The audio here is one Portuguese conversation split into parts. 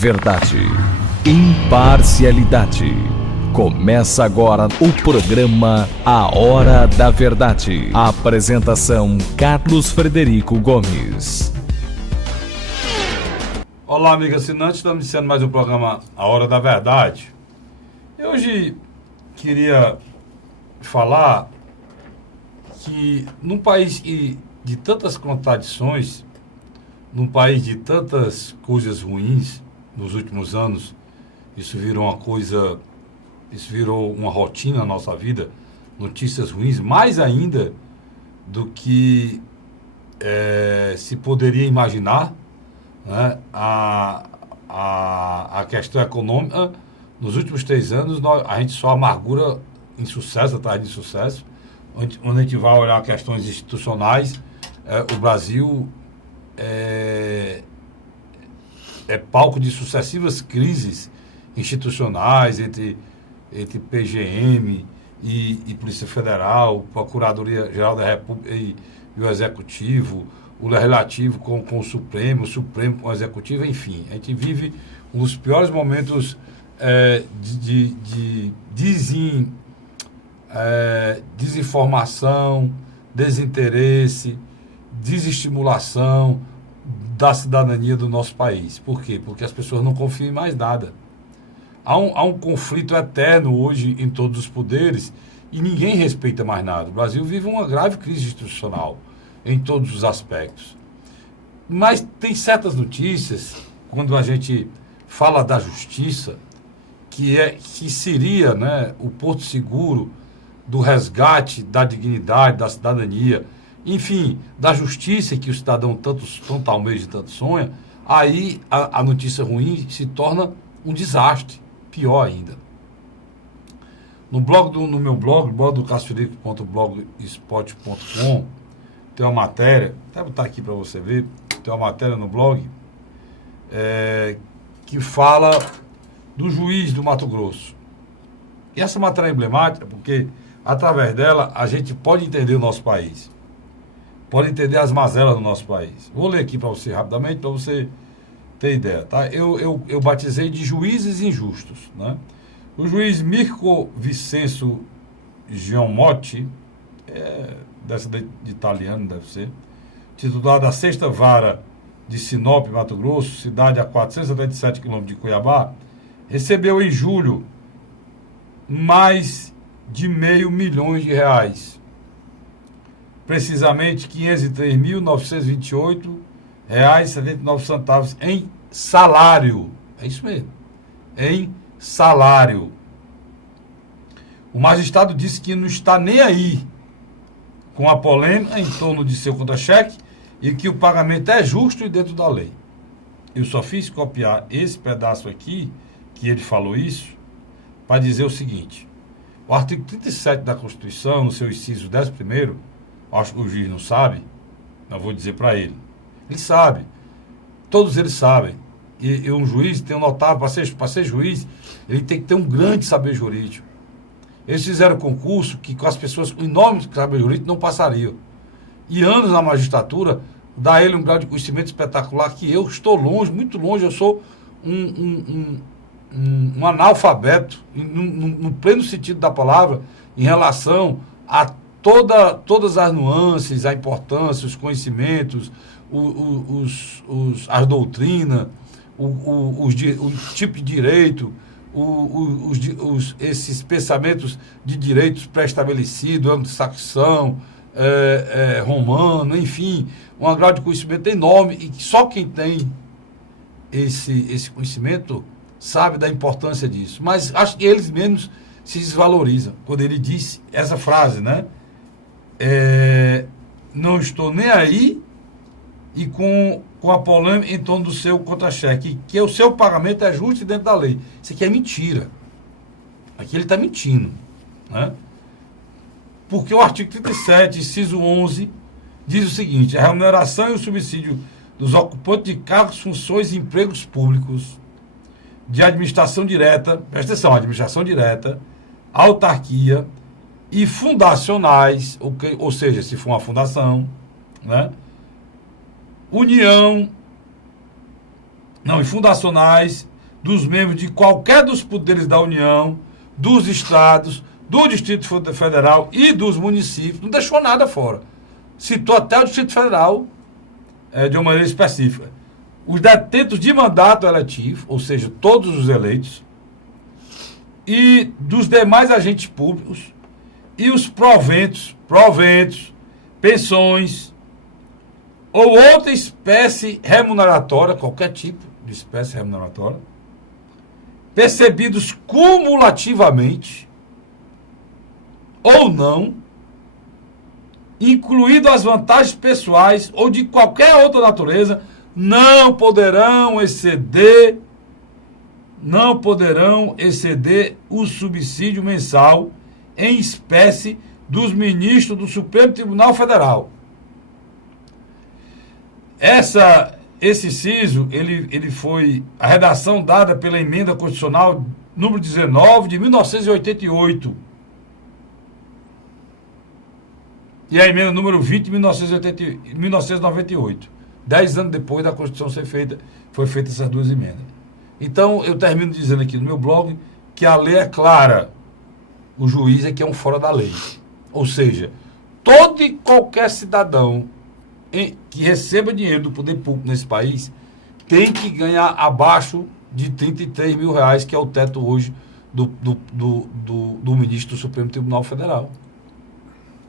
Verdade. Imparcialidade. Começa agora o programa A Hora da Verdade. A apresentação: Carlos Frederico Gomes. Olá, amigo assinante, estamos iniciando mais um programa A Hora da Verdade. Eu hoje queria falar que num país de tantas contradições, num país de tantas coisas ruins, nos últimos anos, isso virou uma rotina na nossa vida, notícias ruins, mais ainda do que se poderia imaginar, né? A questão econômica, nos últimos 3 anos, a gente só amargura insucesso atrás de sucesso. Quando a gente vai olhar questões institucionais, o Brasil é palco de sucessivas crises institucionais entre PGM e Polícia Federal, Procuradoria-Geral da República e o Executivo, o Legislativo com o Supremo com o Executivo, enfim. A gente vive um dos piores momentos de desinformação, desinteresse, desestimulação da cidadania do nosso país. Por quê? Porque as pessoas não confiam em mais nada. Há um conflito eterno hoje em todos os poderes e ninguém respeita mais nada. O Brasil vive uma grave crise institucional em todos os aspectos. Mas tem certas notícias, quando a gente fala da justiça, que seria, né, o porto seguro do resgate da dignidade, da cidadania, enfim, da justiça que o cidadão tanto almeja e tanto sonha, aí a notícia ruim se torna um desastre, pior ainda. No meu blog do cassofilipe.blogspot.com, tem uma matéria, até botar aqui para você ver, tem uma matéria no blog que fala do juiz do Mato Grosso. E essa matéria é emblemática porque, através dela, a gente pode entender o nosso país. Pode entender as mazelas do nosso país. Vou ler aqui para você rapidamente, para você ter ideia. Tá? Eu batizei de juízes injustos. Né? O juiz Mirko Vicenzo Giamotti, dessa de italiano deve ser, titular da 6ª Vara de Sinop, Mato Grosso, cidade a 477 km de Cuiabá, recebeu em julho mais de R$500 milhões. Precisamente R$ 503.928,79 em salário. É isso mesmo. Em salário. O magistrado disse que não está nem aí com a polêmica em torno de seu contra-cheque e que o pagamento é justo e dentro da lei. Eu só fiz copiar esse pedaço aqui, que ele falou isso, para dizer o seguinte: o artigo 37 da Constituição, no seu inciso 11º, acho que o juiz não sabe, eu vou dizer para ele. Ele sabe. Todos eles sabem. E um juiz tem um notável, para ser juiz, ele tem que ter um grande saber jurídico. Eles fizeram concurso que com as pessoas com enorme saber jurídico não passariam. E anos na magistratura dá a ele um grau de conhecimento espetacular que eu estou longe, muito longe, eu sou um analfabeto, no pleno sentido da palavra, em relação a todas as nuances, a importância, os conhecimentos, as doutrinas, o tipo de direito, esses pensamentos de direitos pré-estabelecidos, anglo-saxão, romano, enfim, um grau de conhecimento enorme, e que só quem tem esse conhecimento sabe da importância disso. Mas acho que eles mesmos se desvalorizam quando ele diz essa frase, né? Não estou nem aí e com a polêmica em torno do seu contra-cheque, que o seu pagamento é justo e dentro da lei. Isso aqui é mentira. Aqui ele está mentindo, né? Porque o artigo 37, inciso 11, diz o seguinte: a remuneração e o subsídio dos ocupantes de cargos, funções e empregos públicos de administração direta, presta atenção, administração direta, autarquia e fundacionais, ou seja, se for uma fundação, né? União, não, e fundacionais dos membros de qualquer dos poderes da União, dos estados, do Distrito Federal e dos municípios. Não deixou nada fora. Citou até o Distrito Federal de uma maneira específica. Os detentos de mandato eletivo, ou seja, todos os eleitos, e dos demais agentes públicos, e os proventos, pensões, ou outra espécie remuneratória, qualquer tipo de espécie remuneratória, percebidos cumulativamente, ou não, incluído as vantagens pessoais ou de qualquer outra natureza, não poderão exceder o subsídio mensal em espécie dos ministros do Supremo Tribunal Federal. Esse inciso, ele foi a redação dada pela emenda constitucional número 19 de 1988. E a emenda número 20 de 1998. 10 anos depois da Constituição ser feita, foi feita essas duas emendas. Então, eu termino dizendo aqui no meu blog que a lei é clara. O juiz é que é um fora da lei. Ou seja, todo e qualquer cidadão que receba dinheiro do poder público nesse país tem que ganhar abaixo de 33 mil reais, que é o teto hoje do ministro do Supremo Tribunal Federal.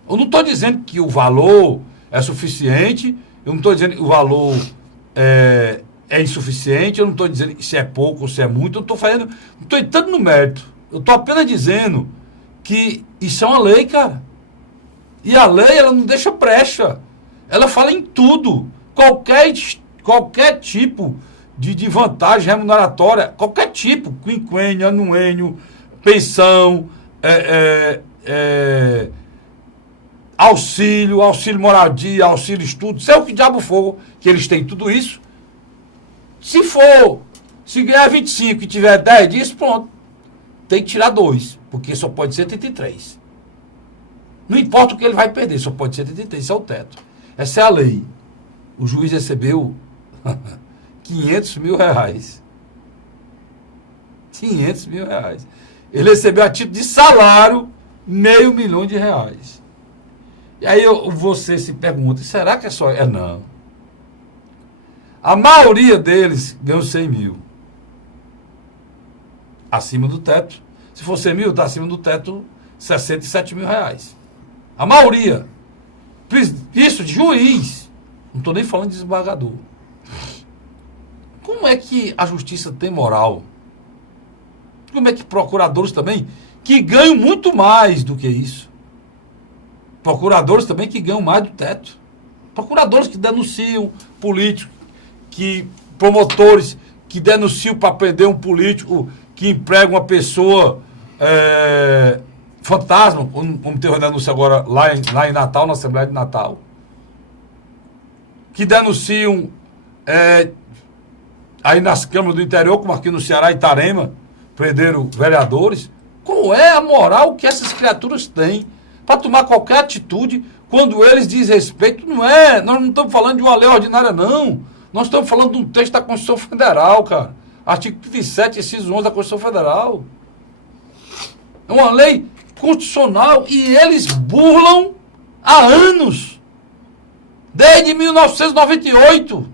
Eu não estou dizendo que o valor é suficiente, eu não estou dizendo que o valor é insuficiente, eu não estou dizendo se é pouco ou se é muito, eu não estou entrando no mérito. Eu estou apenas dizendo que isso é uma lei, cara. E a lei, ela não deixa brecha. Ela fala em tudo. Qualquer tipo de vantagem remuneratória, qualquer tipo, quinquênio, anuênio, pensão, auxílio moradia, auxílio estudo, sei o que diabo for, que eles têm tudo isso. Se ganhar 25 e tiver 10 dias, pronto. Tem que tirar 2, porque só pode ser 33. Não importa o que ele vai perder, só pode ser 33, isso é o teto. Essa é a lei. O juiz recebeu 500 mil reais. 500 mil reais. Ele recebeu a título de salário R$500 mil. E aí você se pergunta, será que é só... Não. A maioria deles ganhou 100 mil. Acima do teto. Se for 100 mil, está acima do teto 67 mil reais. A maioria. Isso de juiz. Não estou nem falando de desembargador. Como é que a justiça tem moral? Como é que procuradores também, que ganham muito mais do que isso? Procuradores também que ganham mais do teto. Procuradores que denunciam políticos, promotores que denunciam para prender um político que emprega uma pessoa fantasma, como teve uma denúncia agora lá em Natal, na Assembleia de Natal, que denunciam aí nas câmaras do interior, como aqui no Ceará, Itarema, prenderam vereadores. Qual é a moral que essas criaturas têm para tomar qualquer atitude quando eles dizem respeito? Nós não estamos falando de uma lei ordinária, não. Nós estamos falando de um texto da Constituição Federal, cara. Artigo 27, inciso 11 da Constituição Federal. É uma lei constitucional e eles burlam há anos. Desde 1998.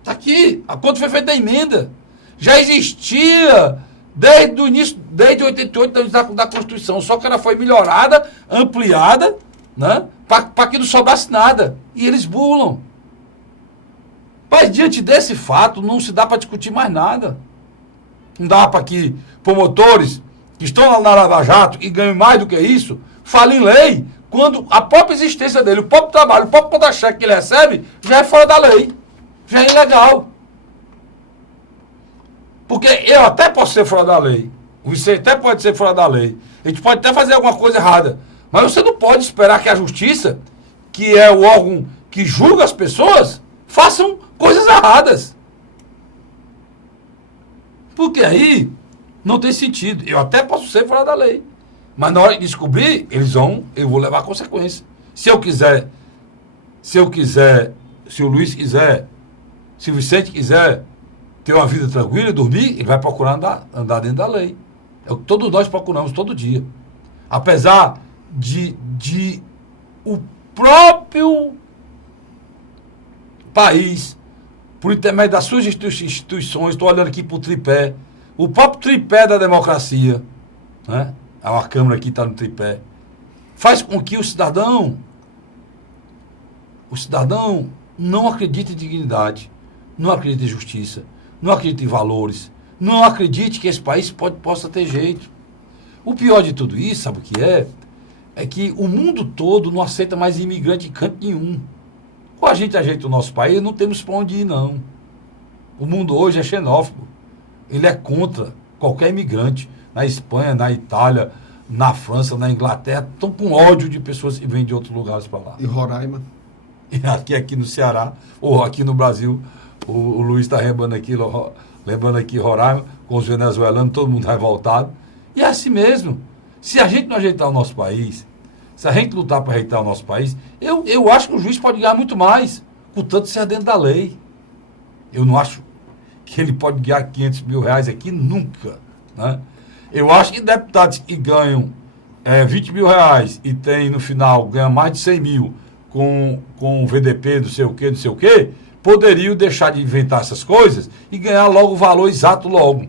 Está aqui, quando foi feita a emenda. Já existia desde o início, desde 88, da Constituição. Só que ela foi melhorada, ampliada, né, para que não sobrasse nada. E eles burlam. Mas diante desse fato, não se dá para discutir mais nada. Não dá para que promotores que estão lá na Lava Jato e ganham mais do que isso, falem lei, quando a própria existência dele, o próprio trabalho, o próprio contra-cheque que ele recebe, já é fora da lei. Já é ilegal. Porque eu até posso ser fora da lei. Você até pode ser fora da lei. A gente pode até fazer alguma coisa errada. Mas você não pode esperar que a justiça, que é o órgão que julga as pessoas, façam coisas erradas. Porque aí não tem sentido. Eu até posso ser fora da lei. Mas na hora de descobrir, eu vou levar a consequência. Se o Luiz quiser Se o Vicente quiser ter uma vida tranquila e dormir, ele vai procurar andar dentro da lei. É o que todos nós procuramos todo dia. Apesar de o próprio país, por intermédio das suas instituições, estou olhando aqui para o tripé, o próprio tripé da democracia, né? A Câmara aqui está no tripé, faz com que o cidadão não acredite em dignidade, não acredite em justiça, não acredite em valores, não acredite que esse país possa ter jeito. O pior de tudo isso, sabe o que é? É que o mundo todo não aceita mais imigrante em canto nenhum. Com a gente ajeita o nosso país, não temos para onde ir, não. O mundo hoje é xenófobo. Ele é contra qualquer imigrante. Na Espanha, na Itália, na França, na Inglaterra, estão com ódio de pessoas que vêm de outros lugares para lá. E Roraima? E aqui no Ceará, ou aqui no Brasil, o Luiz está lembrando aqui Roraima, com os venezuelanos, todo mundo revoltado. E é assim mesmo. Se a gente não ajeitar o nosso país, se a gente lutar para ajeitar o nosso país, eu acho que o juiz pode ganhar muito mais, contanto ser dentro da lei. Eu não acho que ele pode ganhar 500 mil reais aqui nunca, né? Eu acho que deputados que ganham 20 mil reais e tem no final, ganha mais de 100 mil com o VDP, não sei o quê, poderiam deixar de inventar essas coisas e ganhar logo o valor exato logo.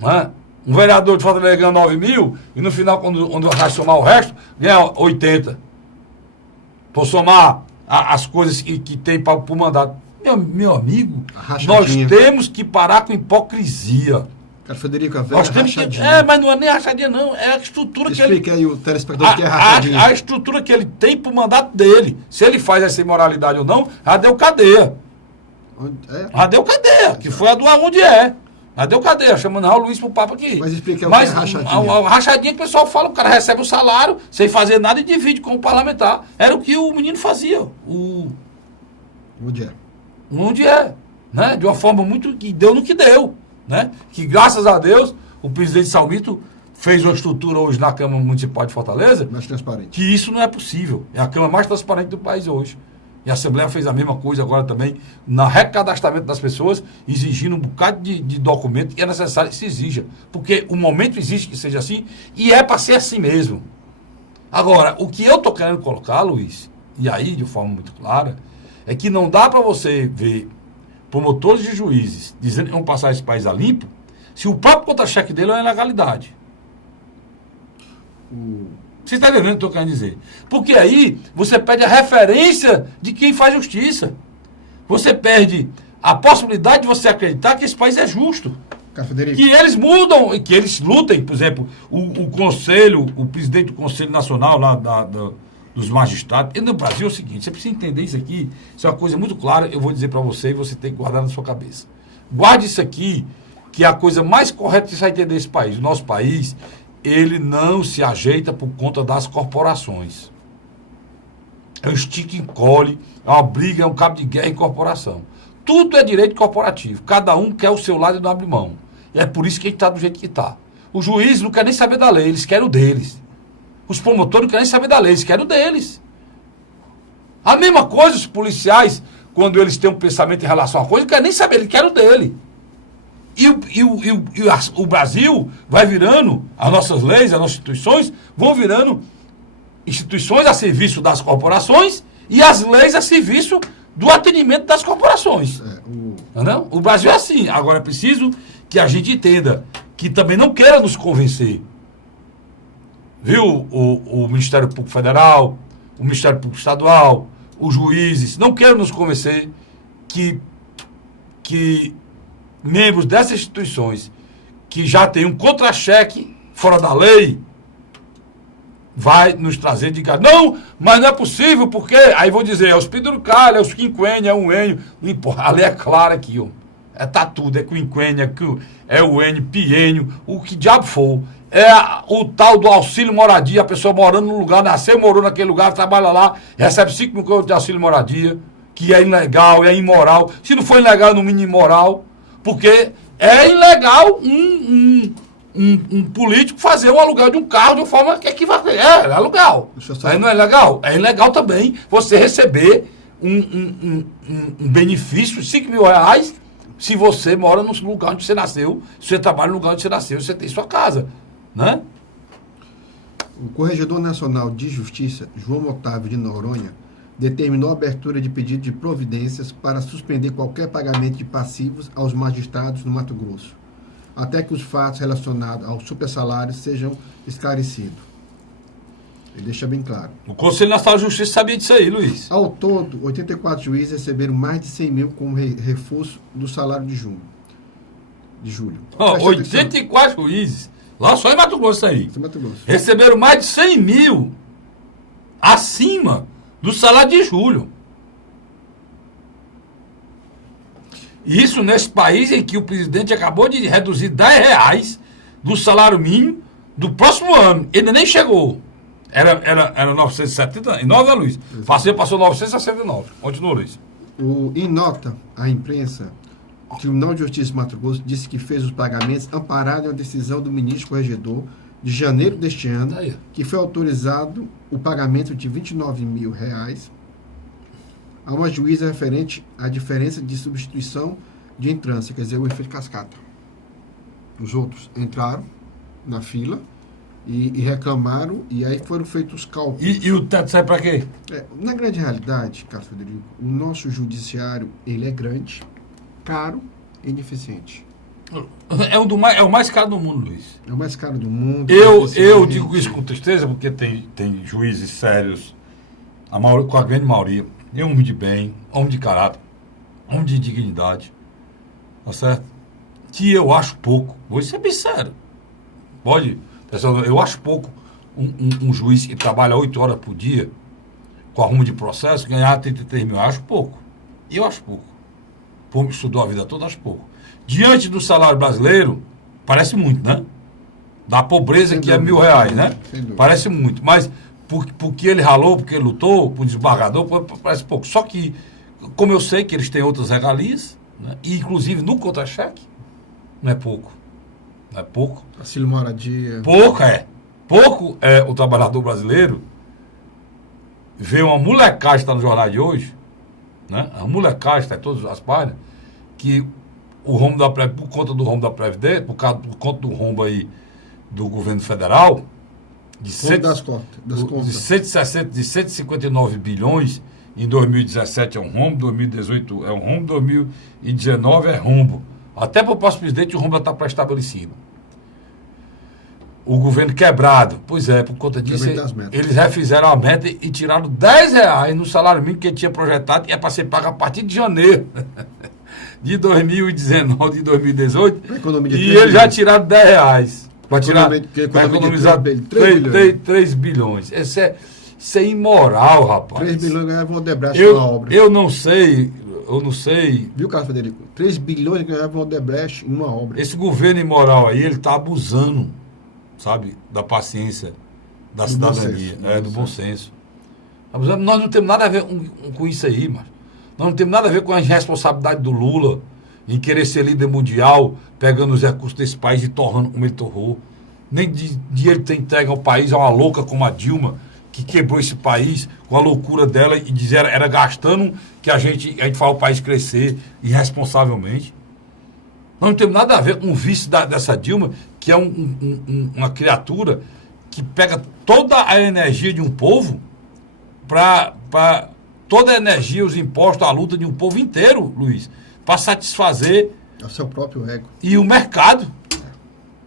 Né? Um vereador de Fortaleza ganha 9 mil e no final, quando vai somar o resto, ganha 80. Por somar as coisas que tem para o mandato. Meu amigo, nós temos que parar com hipocrisia. Cara, Frederico, a velha nós temos que, mas não é nem rachadinha, não. É a estrutura que ele... Explique aí o telespectador que é rachadinha. A estrutura que ele tem para o mandato dele. Se ele faz essa imoralidade ou não, já deu cadeia. Já deu cadeia, que foi a do aonde é. Já deu cadeia, chamando o Luiz pro papo aqui. Mas explique o que é rachadinha. A rachadinha que o pessoal fala, o cara recebe o salário, sem fazer nada e divide com o parlamentar. Era o que o menino fazia. Onde é. Né? De uma forma muito... que deu no que deu. Né? Que graças a Deus, o presidente Salmito fez uma estrutura hoje na Câmara Municipal de Fortaleza mais transparente. Que isso não é possível. É a Câmara mais transparente do país hoje. E a Assembleia fez a mesma coisa agora também, no recadastramento das pessoas, exigindo um bocado de documento que é necessário que se exija. Porque o momento exige que seja assim, e é para ser assim mesmo. Agora, o que eu estou querendo colocar, Luiz, e aí de forma muito clara, é que não dá para você ver promotores de juízes dizendo que vão passar esse país a limpo, se o próprio contra-cheque dele é uma ilegalidade. Você está entendendo o que eu estou querendo dizer? Porque aí você perde a referência de quem faz justiça. Você perde a possibilidade de você acreditar que esse país é justo. Que eles mudam, e que eles lutem, por exemplo, o conselho, o presidente do Conselho Nacional lá dos magistrados. E no Brasil é o seguinte, você precisa entender isso aqui, isso é uma coisa muito clara, eu vou dizer para você e você tem que guardar na sua cabeça. Guarde isso aqui, que é a coisa mais correta que você vai entender esse país. O nosso país, ele não se ajeita por conta das corporações. É um estica e encolhe, é uma briga, é um cabo de guerra em corporação. Tudo é direito corporativo, cada um quer o seu lado e não abre mão. E é por isso que a gente está do jeito que está. Os juízes não querem nem saber da lei, eles querem o deles. Os promotores não querem nem saber da lei, eles querem o deles. A mesma coisa os policiais, quando eles têm um pensamento em relação a coisa, não querem nem saber, eles querem o dele. E o Brasil vai virando, as nossas leis, as nossas instituições, vão virando instituições a serviço das corporações e as leis a serviço do atendimento das corporações. Entendeu? O Brasil é assim. Agora é preciso que a gente entenda, que também não queira nos convencer. Viu? O Ministério Público Federal, o Ministério Público Estadual, os juízes, não queiram nos convencer que membros dessas instituições que já têm um contra-cheque fora da lei vai nos trazer de cara. Não, mas não é possível, porque... Aí vou dizer, é os penduricalhos, é os quinquênios, é o ênio. Não importa, a lei é clara aqui, ó. Tá tudo, é quinquênio, é o ênio, piênio, o que diabo for. É o tal do auxílio moradia, a pessoa morando no lugar, nasceu, morou naquele lugar, trabalha lá, recebe 5 mil contos de auxílio moradia, que é ilegal, é imoral. Se não for ilegal, no mínimo imoral, porque é ilegal um político fazer o aluguel de um carro de uma forma que equivale. É aluguel. Aí não é legal? É ilegal também você receber um benefício de 5 mil reais se você mora no lugar onde você nasceu, se você trabalha no lugar onde você nasceu, você tem sua casa, né? O Corregedor Nacional de Justiça, João Otávio de Noronha, determinou a abertura de pedido de providências para suspender qualquer pagamento de passivos aos magistrados no Mato Grosso, até que os fatos relacionados ao supersalário sejam esclarecidos. Ele deixa bem claro. O Conselho Nacional de Justiça sabia disso aí, Luiz. Ao todo, 84 juízes receberam mais de 100 mil como reforço do salário de julho. 84 juízes, lá só em Mato Grosso aí, Mato Grosso. receberam mais de 100 mil acima do salário de julho. Isso nesse país em que o presidente acabou de reduzir R$10 do salário mínimo do próximo ano. Ele nem chegou. Era 979, Luiz? Passou 969. Continua, Luiz. Em nota à imprensa, o Tribunal de Justiça de Mato Grosso disse que fez os pagamentos amparados em uma decisão do ministro corregedor de janeiro deste ano, que foi autorizado o pagamento de R$29 mil a uma juíza referente à diferença de substituição de entrância, quer dizer, o efeito cascata. Os outros entraram na fila e reclamaram, e aí foram feitos os cálculos. E o teto sai para quê? Na grande realidade, Carlos Frederico, o nosso judiciário, ele é grande, caro e ineficiente. É o mais caro do mundo, Luiz. É o mais caro do mundo. Eu digo isso com tristeza, porque tem juízes sérios, com a grande maioria, é homem de bem, homem de caráter, homem de dignidade, tá certo? Que eu acho pouco, vou ser bem sério. Eu acho pouco um juiz que trabalha 8 horas por dia, com arrumo de processo, ganhar 33 mil, eu acho pouco. Eu acho pouco. Pô, estudou a vida toda, acho pouco. Diante do salário brasileiro, parece muito, né? Da pobreza sem que dúvida, é R$1.000, né? Parece muito. Mas porque ele ralou, porque ele lutou, por desembargador, parece pouco. Só que, como eu sei que eles têm outras regalias, né? E inclusive no contra-cheque, não é pouco. Não é pouco. Auxílio moradia. Pouco é o trabalhador brasileiro ver uma molecagem que está no jornal de hoje, né? A molecagem está em todas as páginas, que o rombo por conta do rombo da Previdência, por conta do rombo aí do governo federal, de 159 bilhões, em 2017 é um rombo, 2018 é um rombo, 2019 é rombo. Até para o próximo presidente o rombo já está pré-estabelecido. O governo quebrado. Pois é, por conta disso, eles refizeram a meta e tiraram R$10 no salário mínimo que ele tinha projetado, e é para ser pago a partir de janeiro de 2019, de 2018. E eles já tiraram R$10. Para economizar 3 bilhões. Isso é imoral, rapaz. 3 bilhões ganhavam o Odebrecht numa obra. Eu não sei. Viu, Carlos Frederico? 3 bilhões ganhavam o Odebrecht em uma obra. Esse governo imoral aí, ele está abusando, sabe, da paciência da cidadania, do bom senso. Abusando. Nós não temos nada a ver com isso aí, mas nós não temos nada a ver com a irresponsabilidade do Lula em querer ser líder mundial, pegando os recursos desse país e torrando como ele torrou. Nem de ele ter entregue ao país a uma louca como a Dilma, que quebrou esse país com a loucura dela e dizer era gastando que a gente faz o país crescer irresponsavelmente. Nós não temos nada a ver com o vice dessa Dilma, que é uma criatura que pega toda a energia de um povo para toda a energia, os impostos, a luta de um povo inteiro, Luiz, para satisfazer o seu próprio ego. E o mercado.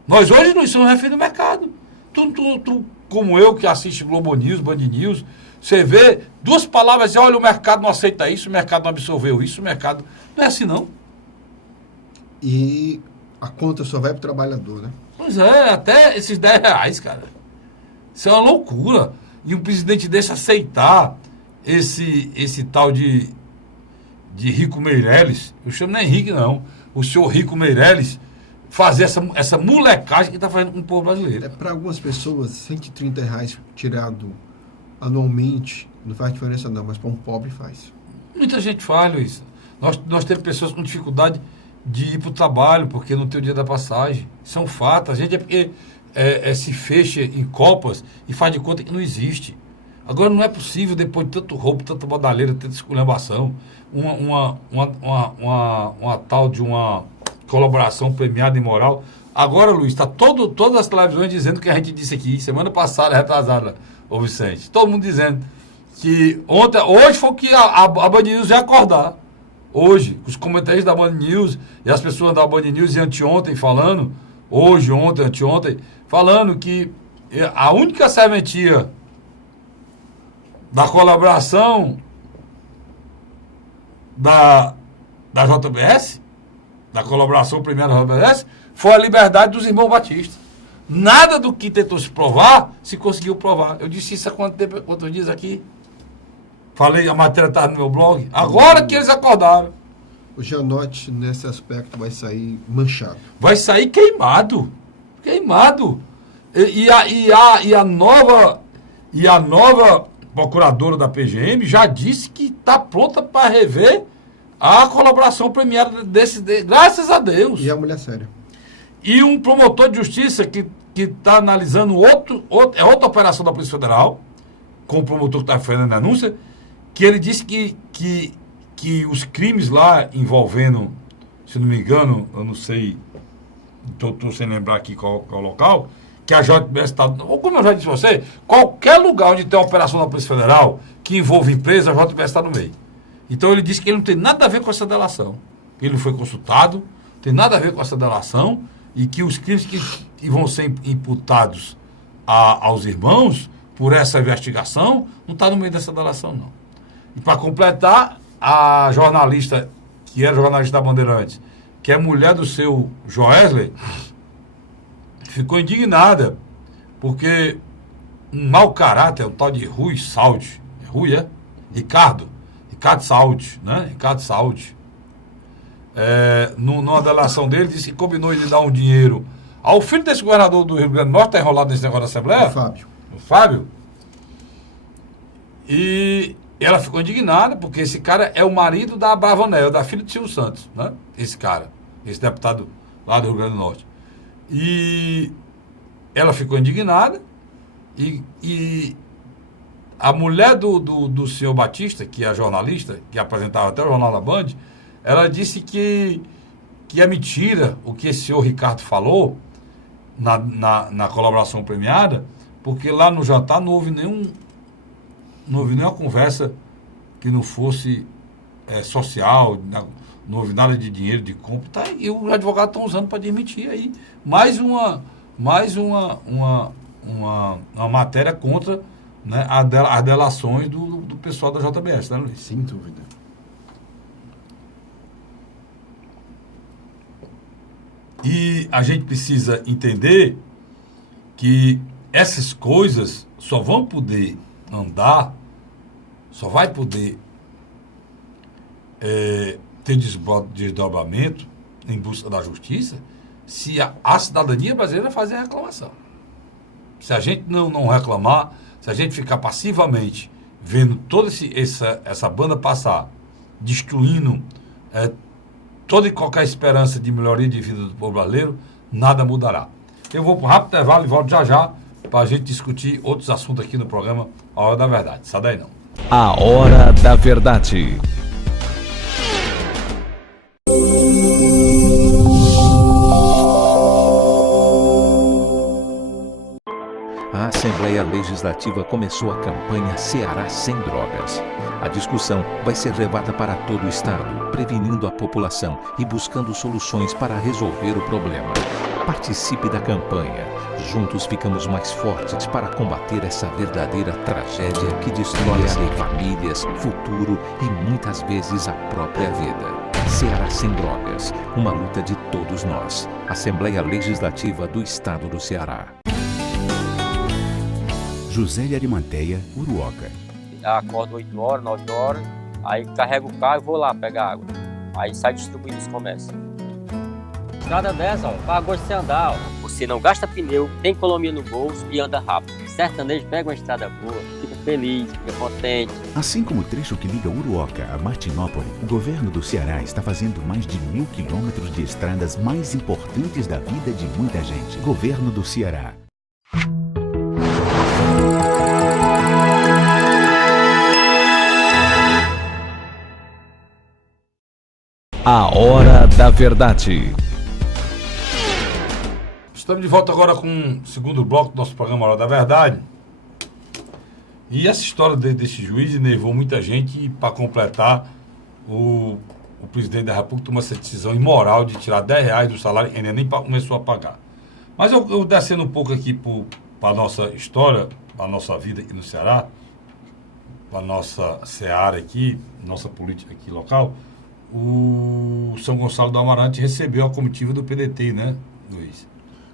Nós hoje não somos refém do mercado. Tu, como eu, que assiste Globo News, Band News, você vê duas palavras e olha, o mercado não aceita isso, o mercado não absorveu isso, o mercado... Não é assim, não. E a conta só vai para o trabalhador, né? Pois é, até esses R$10, cara. Isso é uma loucura. E um presidente desse aceitar esse tal de Rico Meirelles, eu chamo nem Henrique, não, o senhor Rico Meirelles, fazer essa molecagem que está fazendo com o povo brasileiro. Para algumas pessoas, R$130 tirado anualmente não faz diferença não, mas para um pobre faz. Muita gente faz, Luiz. Nós temos pessoas com dificuldade de ir para o trabalho, porque não tem o dia da passagem. Isso é um fato. A gente se fecha em copas e faz de conta que não existe. Agora não é possível, depois de tanto roubo, tanta badalheira, tanta esculhambação, uma tal de uma colaboração premiada e moral. Agora, Luiz, está todas as televisões dizendo o que a gente disse aqui, semana passada, retrasada, ô Vicente. Todo mundo dizendo que hoje foi que a Band News ia acordar. Hoje, os comentários da Band News e as pessoas da Band News e anteontem falando, hoje, ontem, anteontem, falando que a única serventia da colaboração da JBS, da colaboração primeira da JBS, foi a liberdade dos irmãos Batista. Nada do que tentou se provar, se conseguiu provar. Eu disse isso há quantos dias aqui? Falei, a matéria está no meu blog. Agora que eles acordaram. O Gianotti, nesse aspecto, vai sair manchado. Vai sair queimado. Queimado. E a nova procuradora da PGM já disse que está pronta para rever a colaboração premiada graças a Deus. E a mulher séria. E um promotor de justiça que está analisando outra operação da Polícia Federal, com o promotor que está fazendo a denúncia, que ele disse que os crimes lá envolvendo, se não me engano, eu não sei, estou sem lembrar aqui qual é o local, que a JBS está... Como eu já disse a você, qualquer lugar onde tem uma operação da Polícia Federal que envolve empresa, a JBS está no meio. Então ele disse que ele não tem nada a ver com essa delação. Ele não foi consultado, não tem nada a ver com essa delação, e que os crimes que vão ser imputados aos irmãos por essa investigação não está no meio dessa delação, não. E para completar, a jornalista, que era jornalista da Bandeirantes, que é mulher do seu Joesley, ficou indignada, porque um mau caráter, o tal de Rui Saldi, Ricardo Saldi, né? Ricardo Saldi, numa delação dele, disse que combinou de dar um dinheiro ao filho desse governador do Rio Grande do Norte, está enrolado nesse negócio da Assembleia? O Fábio. E ela ficou indignada, porque esse cara é o marido da Bravanel, da filha de Silvio Santos, né? Esse cara, esse deputado lá do Rio Grande do Norte. E ela ficou indignada, e a mulher do senhor Batista, que é a jornalista, que apresentava até o Jornal da Band, ela disse que é mentira o que esse senhor Ricardo falou na colaboração premiada, porque lá no jantar não houve nenhuma conversa que não fosse social, não houve nada de dinheiro, de compra, tá? E os advogados estão usando para desmentir aí mais uma matéria contra, né, as delações do pessoal da JBS, né, Luiz? Sem dúvida. E a gente precisa entender que essas coisas só vão poder andar, só vai poder ter desdobramento em busca da justiça se a cidadania brasileira fazer a reclamação. Se a gente não reclamar, se a gente ficar passivamente vendo toda essa banda passar, destruindo toda e qualquer esperança de melhoria de vida do povo brasileiro, nada mudará. Eu vou para um rápido intervalo e volto já para a gente discutir outros assuntos aqui no programa A Hora da Verdade. Sai daí não. A Hora da Verdade. A Assembleia Legislativa começou a campanha Ceará Sem Drogas. A discussão vai ser levada para todo o estado, prevenindo a população e buscando soluções para resolver o problema. Participe da campanha. Juntos ficamos mais fortes para combater essa verdadeira tragédia que destrói famílias, futuro e muitas vezes a própria vida. Ceará Sem Drogas, uma luta de todos nós. Assembleia Legislativa do Estado do Ceará. José de Arimanteia, Uruoca. Acordo 8 horas, 9 horas, aí carrego o carro e vou lá pegar água. Aí sai distribuindo os comércios. Estrada dessa, pagou de você andar. Você não gasta pneu, tem economia no bolso e anda rápido. Sertanejo pega uma estrada boa, fica feliz, fica contente. Assim como o trecho que liga Uruoca a Martinópole, o governo do Ceará está fazendo mais de 1.000 quilômetros de estradas mais importantes da vida de muita gente. Governo do Ceará. A Hora da Verdade. Estamos de volta agora com o segundo bloco do nosso programa Hora da Verdade. E essa história desse juiz enervou muita gente, e para completar, o presidente da República tomou essa decisão imoral de tirar R$10 do salário e ainda nem começou a pagar. Mas eu descendo um pouco aqui para a nossa história, para a nossa vida aqui no Ceará, para a nossa seara aqui, nossa política aqui local, o São Gonçalo do Amarante recebeu a comitiva do PDT, né, Luiz?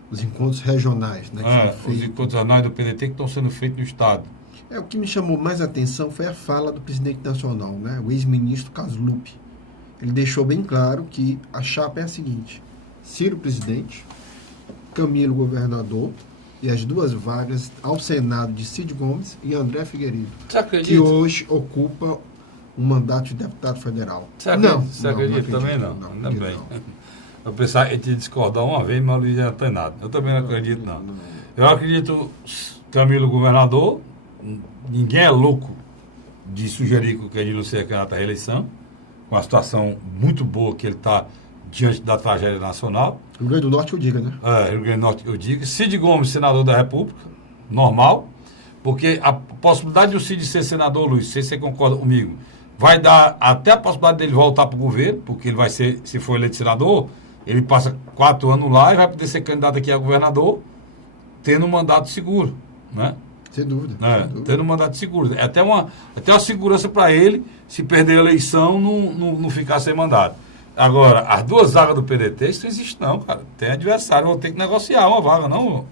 Os encontros regionais, né? Os encontros regionais do PDT que estão sendo feitos no Estado. O que me chamou mais a atenção foi a fala do presidente nacional, né? O ex-ministro Carlos Lupe. Ele deixou bem claro que a chapa é a seguinte: Ciro presidente, Camilo governador e as duas vagas ao Senado de Cid Gomes e André Figueiredo, que hoje ocupa um mandato de deputado federal. Você acredita? Também não. Ainda bem. Eu pensava que ele discordar uma vez, mas o Luiz já não tem nada. Eu também não acredito, não. Eu acredito Camilo governador. Ninguém é louco de sugerir que o Camilo seja candidato à reeleição, com a situação muito boa que ele está diante da tragédia nacional. Rio Grande do Norte eu diga, né? Rio Grande do Norte eu diga. Cid Gomes, senador da República, normal, porque a possibilidade de o Cid ser senador, Luiz, se você concorda comigo, vai dar até a possibilidade dele voltar para o governo, porque ele vai ser, se for eleito senador, ele passa 4 anos lá e vai poder ser candidato aqui a governador, tendo um mandato seguro, né? Sem dúvida. Tendo um mandato seguro. É até uma segurança para ele, se perder a eleição, não ficar sem mandato. Agora, as duas vagas do PDT, isso não existe não, cara. Tem adversário, vão ter que negociar uma vaga, não?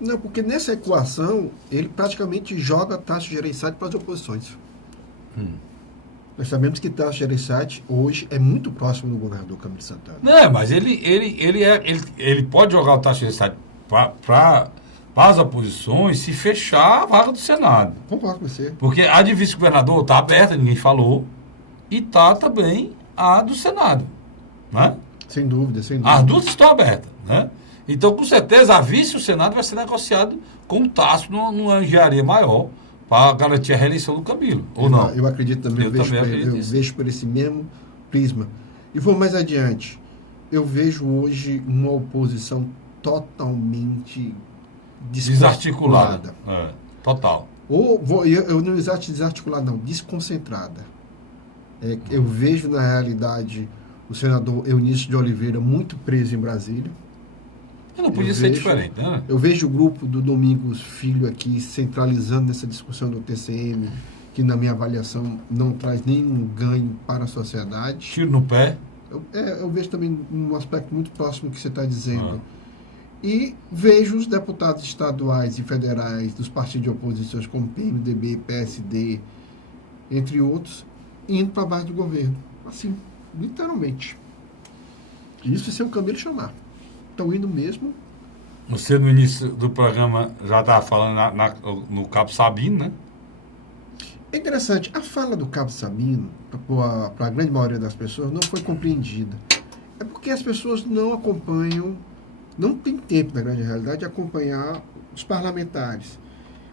Não, porque nessa equação, ele praticamente joga a taxa de gerenciais para as oposições. Nós sabemos que taxa de gerenciais hoje é muito próximo do governador Camilo Santana. Não, mas ele pode jogar o taxa de gerenciais para as oposições se fechar a vaga do Senado. Concordo com você. Porque a de vice-governador está aberta, ninguém falou, e está também a do Senado, né? Sem dúvida, sem dúvida. As duas estão abertas, né? Então, com certeza, a vice e o Senado vai ser negociado com o Tasso numa engenharia maior para garantir a reeleição do Camilo, ou não? Eu acredito também, eu vejo por esse mesmo prisma. E vou mais adiante. Eu vejo hoje uma oposição totalmente desarticulada. Total. Eu não exato desarticulada, não, desconcentrada. Eu vejo, na realidade, o senador Eunício de Oliveira muito preso em Brasília. Não podia ser diferente, né? Eu vejo o grupo do Domingos Filho aqui centralizando essa discussão do TCM, que, na minha avaliação, não traz nenhum ganho para a sociedade. Tiro no pé. Eu vejo também um aspecto muito próximo que você está dizendo. E vejo os deputados estaduais e federais dos partidos de oposição, como PMDB, PSD, entre outros, indo para a base do governo. Assim, literalmente. Isso sem o Camilo chamar. Estão indo mesmo. Você, no início do programa, já estava falando no Cabo Sabino, né? É interessante. A fala do Cabo Sabino, para a grande maioria das pessoas, não foi compreendida. É porque as pessoas não acompanham, não tem tempo, na grande realidade, de acompanhar os parlamentares.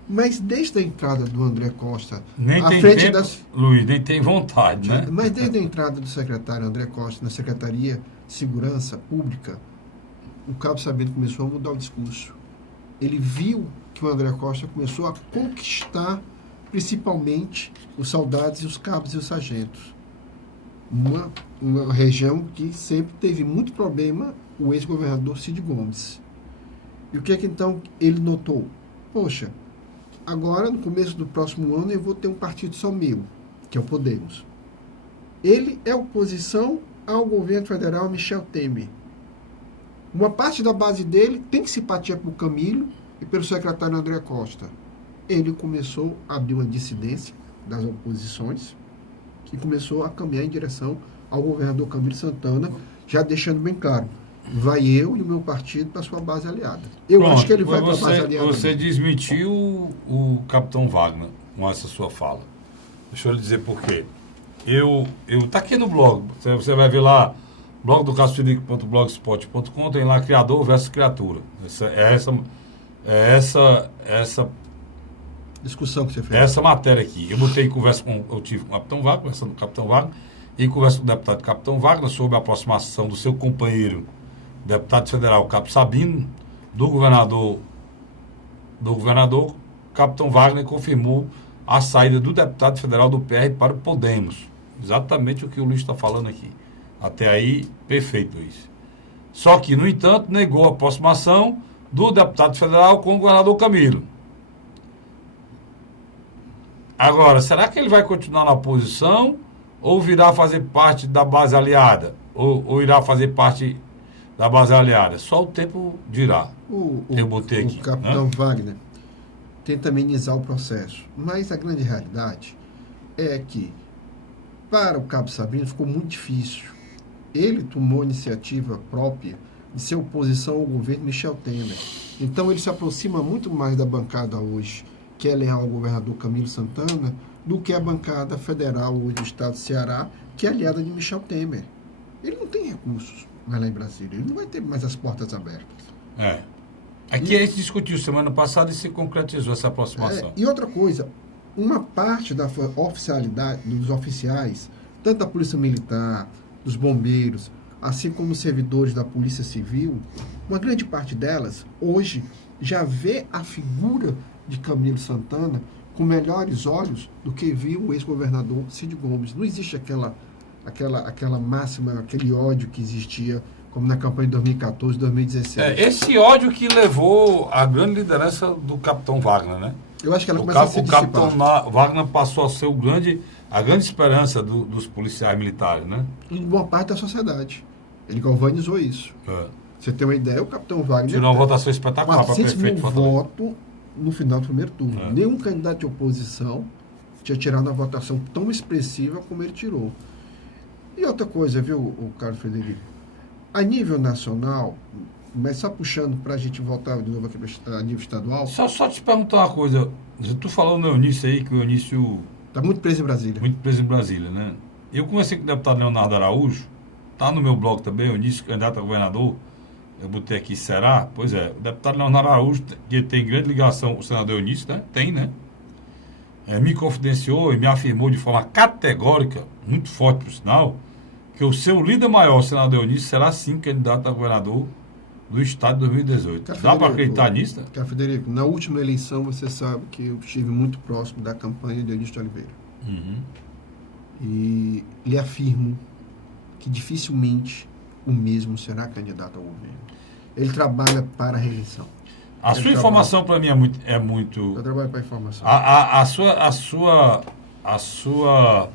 Mas desde a entrada do André Costa, Luiz, nem tem vontade, né? Mas desde a entrada do secretário André Costa na Secretaria de Segurança Pública, o Cabo Sabino começou a mudar o discurso. Ele viu que o André Costa começou a conquistar, principalmente, os soldados e os cabos e os sargentos. Uma região que sempre teve muito problema, o ex-governador Cid Gomes. E o que é que então ele notou? Poxa, agora, no começo do próximo ano, eu vou ter um partido só meu, que é o Podemos. Ele é oposição ao governo federal Michel Temer. Uma parte da base dele tem simpatia pelo Camilo e pelo secretário André Costa. Ele começou a abrir uma dissidência das oposições e começou a caminhar em direção ao governador Camilo Santana, já deixando bem claro, vai eu e o meu partido para a sua base aliada. Acho que ele vai para a base aliada. Você desmentiu o capitão Wagner com essa sua fala. Deixa eu lhe dizer por quê. Tá aqui no blog, você vai ver lá, blog do casfelico.blogspot.com, tem lá criador versus criatura. Essa discussão que você fez. Essa matéria aqui. Eu tive com o capitão Wagner, conversando com o capitão Wagner, em conversa com o deputado Capitão Wagner sobre a aproximação do seu companheiro, deputado federal Capo Sabino, do governador, Capitão Wagner confirmou a saída do deputado federal do PR para o Podemos. Exatamente o que o Luiz está falando aqui. Até aí, perfeito, Luiz. Só que, no entanto, negou a aproximação do deputado federal com o governador Camilo. Agora, será que ele vai continuar na oposição ou virá fazer parte da base aliada? Ou irá fazer parte da base aliada? Só o tempo dirá. Eu botei aqui. O capitão Wagner tenta amenizar o processo, mas a grande realidade é que para o Cabo Sabino ficou muito difícil. Ele tomou iniciativa própria de ser oposição ao governo Michel Temer. Então ele se aproxima muito mais da bancada hoje, que é leal ao governador Camilo Santana, do que a bancada federal hoje do estado do Ceará, que é aliada de Michel Temer. Ele não tem recursos mais lá em Brasília, ele não vai ter mais as portas abertas. Aqui a gente discutiu semana passada e se concretizou essa aproximação. E outra coisa, uma parte da oficialidade dos oficiais, tanto da Polícia Militar, dos bombeiros, assim como os servidores da Polícia Civil, uma grande parte delas, hoje, já vê a figura de Camilo Santana com melhores olhos do que viu o ex-governador Cid Gomes. Não existe aquela máxima, aquele ódio que existia como na campanha de 2014, 2016. Esse ódio que levou a grande liderança do Capitão Wagner, né? Eu acho que ela começou a se dissipar. O Capitão Wagner passou a ser a grande esperança dos policiais militares, né? E de boa parte da sociedade. Ele galvanizou isso. Você tem uma ideia, o Capitão Wagner tirou uma votação espetacular para prefeito. 400 mil votos no final do primeiro turno. Nenhum candidato de oposição tinha tirado uma votação tão expressiva como ele tirou. E outra coisa, viu, o Carlos Frederico? A nível nacional, mas só puxando para a gente voltar de novo aqui a nível estadual... Só te perguntar uma coisa. Tu falou no Eunício aí, que o Eunício... Está muito preso em Brasília. Muito preso em Brasília, né? Eu conversei com o deputado Leonardo Araújo, tá no meu blog também, Eunício, candidato a governador. Eu botei aqui, será? Pois é, o deputado Leonardo Araújo, que tem grande ligação com o senador Eunício, né? Tem, né? Me confidenciou e me afirmou de forma categórica, muito forte por sinal, que o seu líder maior, o senador Eunício, será sim candidato a governador do estado de 2018. Dá para acreditar nisso? Cara, Frederico, na última eleição você sabe que eu estive muito próximo da campanha de Eunício de Oliveira. E lhe afirmo que dificilmente o mesmo será candidato ao governo. Ele trabalha para a reeleição. A sua informação para mim é muito... Eu trabalho para a informação. A sua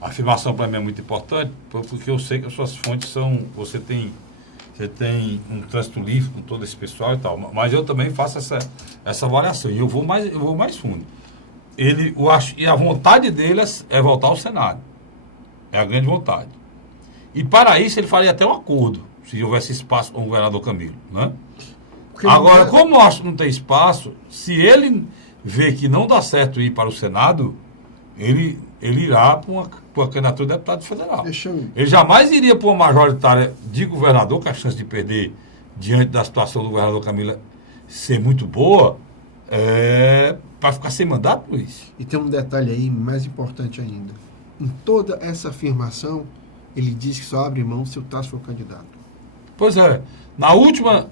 afirmação para mim é muito importante, porque eu sei que as suas fontes são... Você tem um trânsito livre com todo esse pessoal e tal, mas eu também faço essa avaliação. E eu vou mais fundo. E a vontade dele é voltar ao Senado. É a grande vontade. E para isso ele faria até um acordo, se houvesse espaço com o governador Camilo, né? Agora, como eu acho que não tem espaço, se ele vê que não dá certo ir para o Senado, ele irá para uma candidatura de deputado federal. Ele jamais iria para uma majoritária de governador, com a chance de perder diante da situação do governador Camilo ser muito boa, para ficar sem mandato, Luiz. E tem um detalhe aí mais importante ainda. Em toda essa afirmação, ele diz que só abre mão se o Tasso for candidato. Pois é. Na última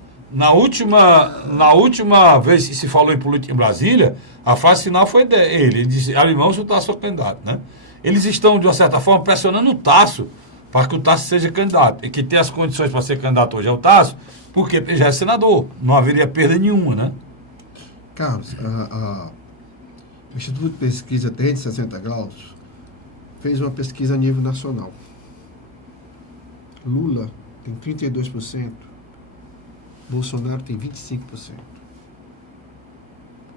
vez que se falou em política em Brasília, a frase final foi dele. Ele disse, abre mão se o Tasso for candidato, né? Eles estão, de uma certa forma, pressionando o Tasso para que o Tasso seja candidato. E que tem as condições para ser candidato hoje é o Tasso, porque ele já é senador. Não haveria perda nenhuma, né? Carlos, o Instituto de Pesquisa 360 Graus fez uma pesquisa a nível nacional. Lula tem 32%, Bolsonaro tem 25%.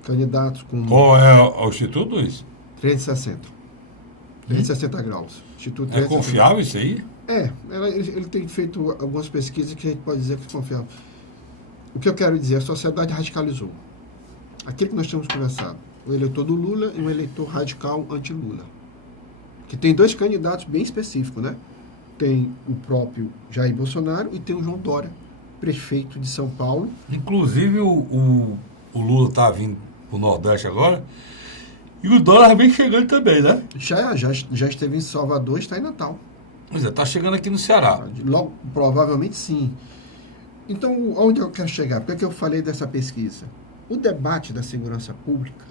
Candidatos com... Qual é o Instituto, isso? 360 graus. Instituto 360 confiável graus. Isso aí? Ele tem feito algumas pesquisas que a gente pode dizer que é confiável. O que eu quero dizer, a sociedade radicalizou. Aquilo que nós temos conversado. O eleitor do Lula e um eleitor radical anti-Lula. Que tem dois candidatos bem específicos, né? Tem o próprio Jair Bolsonaro e tem o João Dória, prefeito de São Paulo. Inclusive o Lula está vindo para o Nordeste agora e o Dória vem chegando também, né? Já esteve em Salvador, está em Natal. Pois é, está chegando aqui no Ceará. Logo, provavelmente sim. Então, onde eu quero chegar? Por que eu falei dessa pesquisa? O debate da segurança pública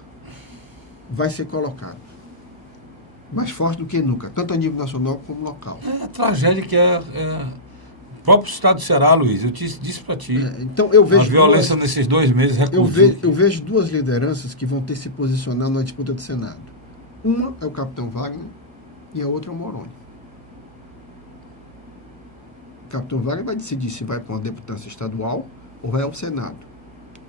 vai ser colocado mais forte do que nunca, tanto a nível nacional como local. É a tragédia que é o próprio estado do Ceará, Luiz. Eu disse para ti. Então, eu vejo a violência nesses 2 meses eu vejo duas lideranças que vão ter que se posicionar na disputa do Senado. Uma é o capitão Wagner e a outra é o Moroni. O capitão Wagner vai decidir se vai para uma deputação estadual ou vai ao Senado.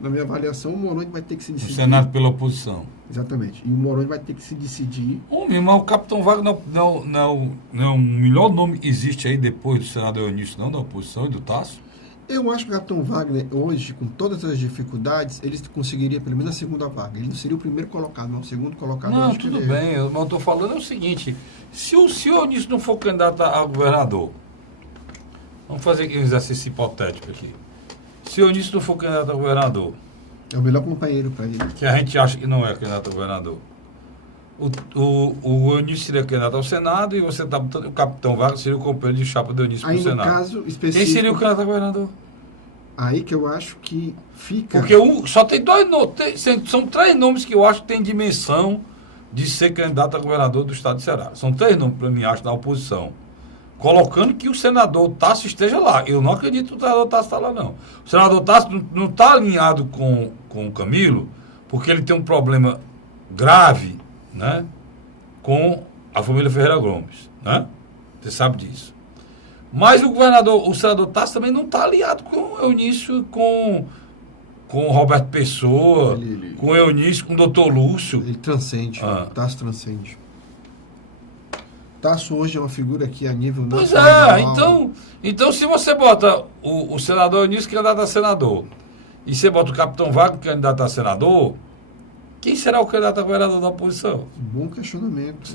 Na minha avaliação, o Moroni vai ter que se decidir. O Senado pela oposição. Exatamente. E o Moroni vai ter que se decidir. Mas o capitão Wagner não, o melhor nome que existe aí depois do senador Eunício, não, da oposição e do Tasso? Eu acho que o capitão Wagner, hoje, com todas as dificuldades, ele conseguiria pelo menos a segunda vaga. Ele não seria o primeiro colocado, mas o segundo colocado. Não, tudo bem. Eu estou falando o seguinte: se o Eunício não for candidato a governador, vamos fazer aqui um exercício hipotético aqui. Se o Eunício não for candidato a governador, é o melhor companheiro para ele. Que a gente acha que não é candidato a governador. O Eunício seria candidato ao Senado e você está botando o capitão Wagner seria o companheiro de chapa do Eunício para o Senado. Caso específico, quem seria o candidato a governador? Aí que eu acho que fica... Porque só tem 2 nomes, são 3 nomes que eu acho que tem dimensão de ser candidato a governador do estado de Ceará. São 3 nomes, para mim, acho, da oposição. Colocando que o senador Tasso esteja lá. Eu não acredito que o senador Tasso está lá, não. O senador Tasso não está alinhado com o Camilo, porque ele tem um problema grave, né, com a família Ferreira Gomes, né? Você sabe disso. Mas o senador Tasso também não está alinhado com o Eunício, com o Roberto Pessoa, com o Eunício, com o doutor Lúcio. Ele transcende. Tasso transcende. Tasso hoje é uma figura aqui a nível nacional. Pois é, então se você bota o senador Eunício candidato a senador, e você bota o capitão Wagner candidato a senador, quem será o candidato a governador da oposição? Bom questionamento.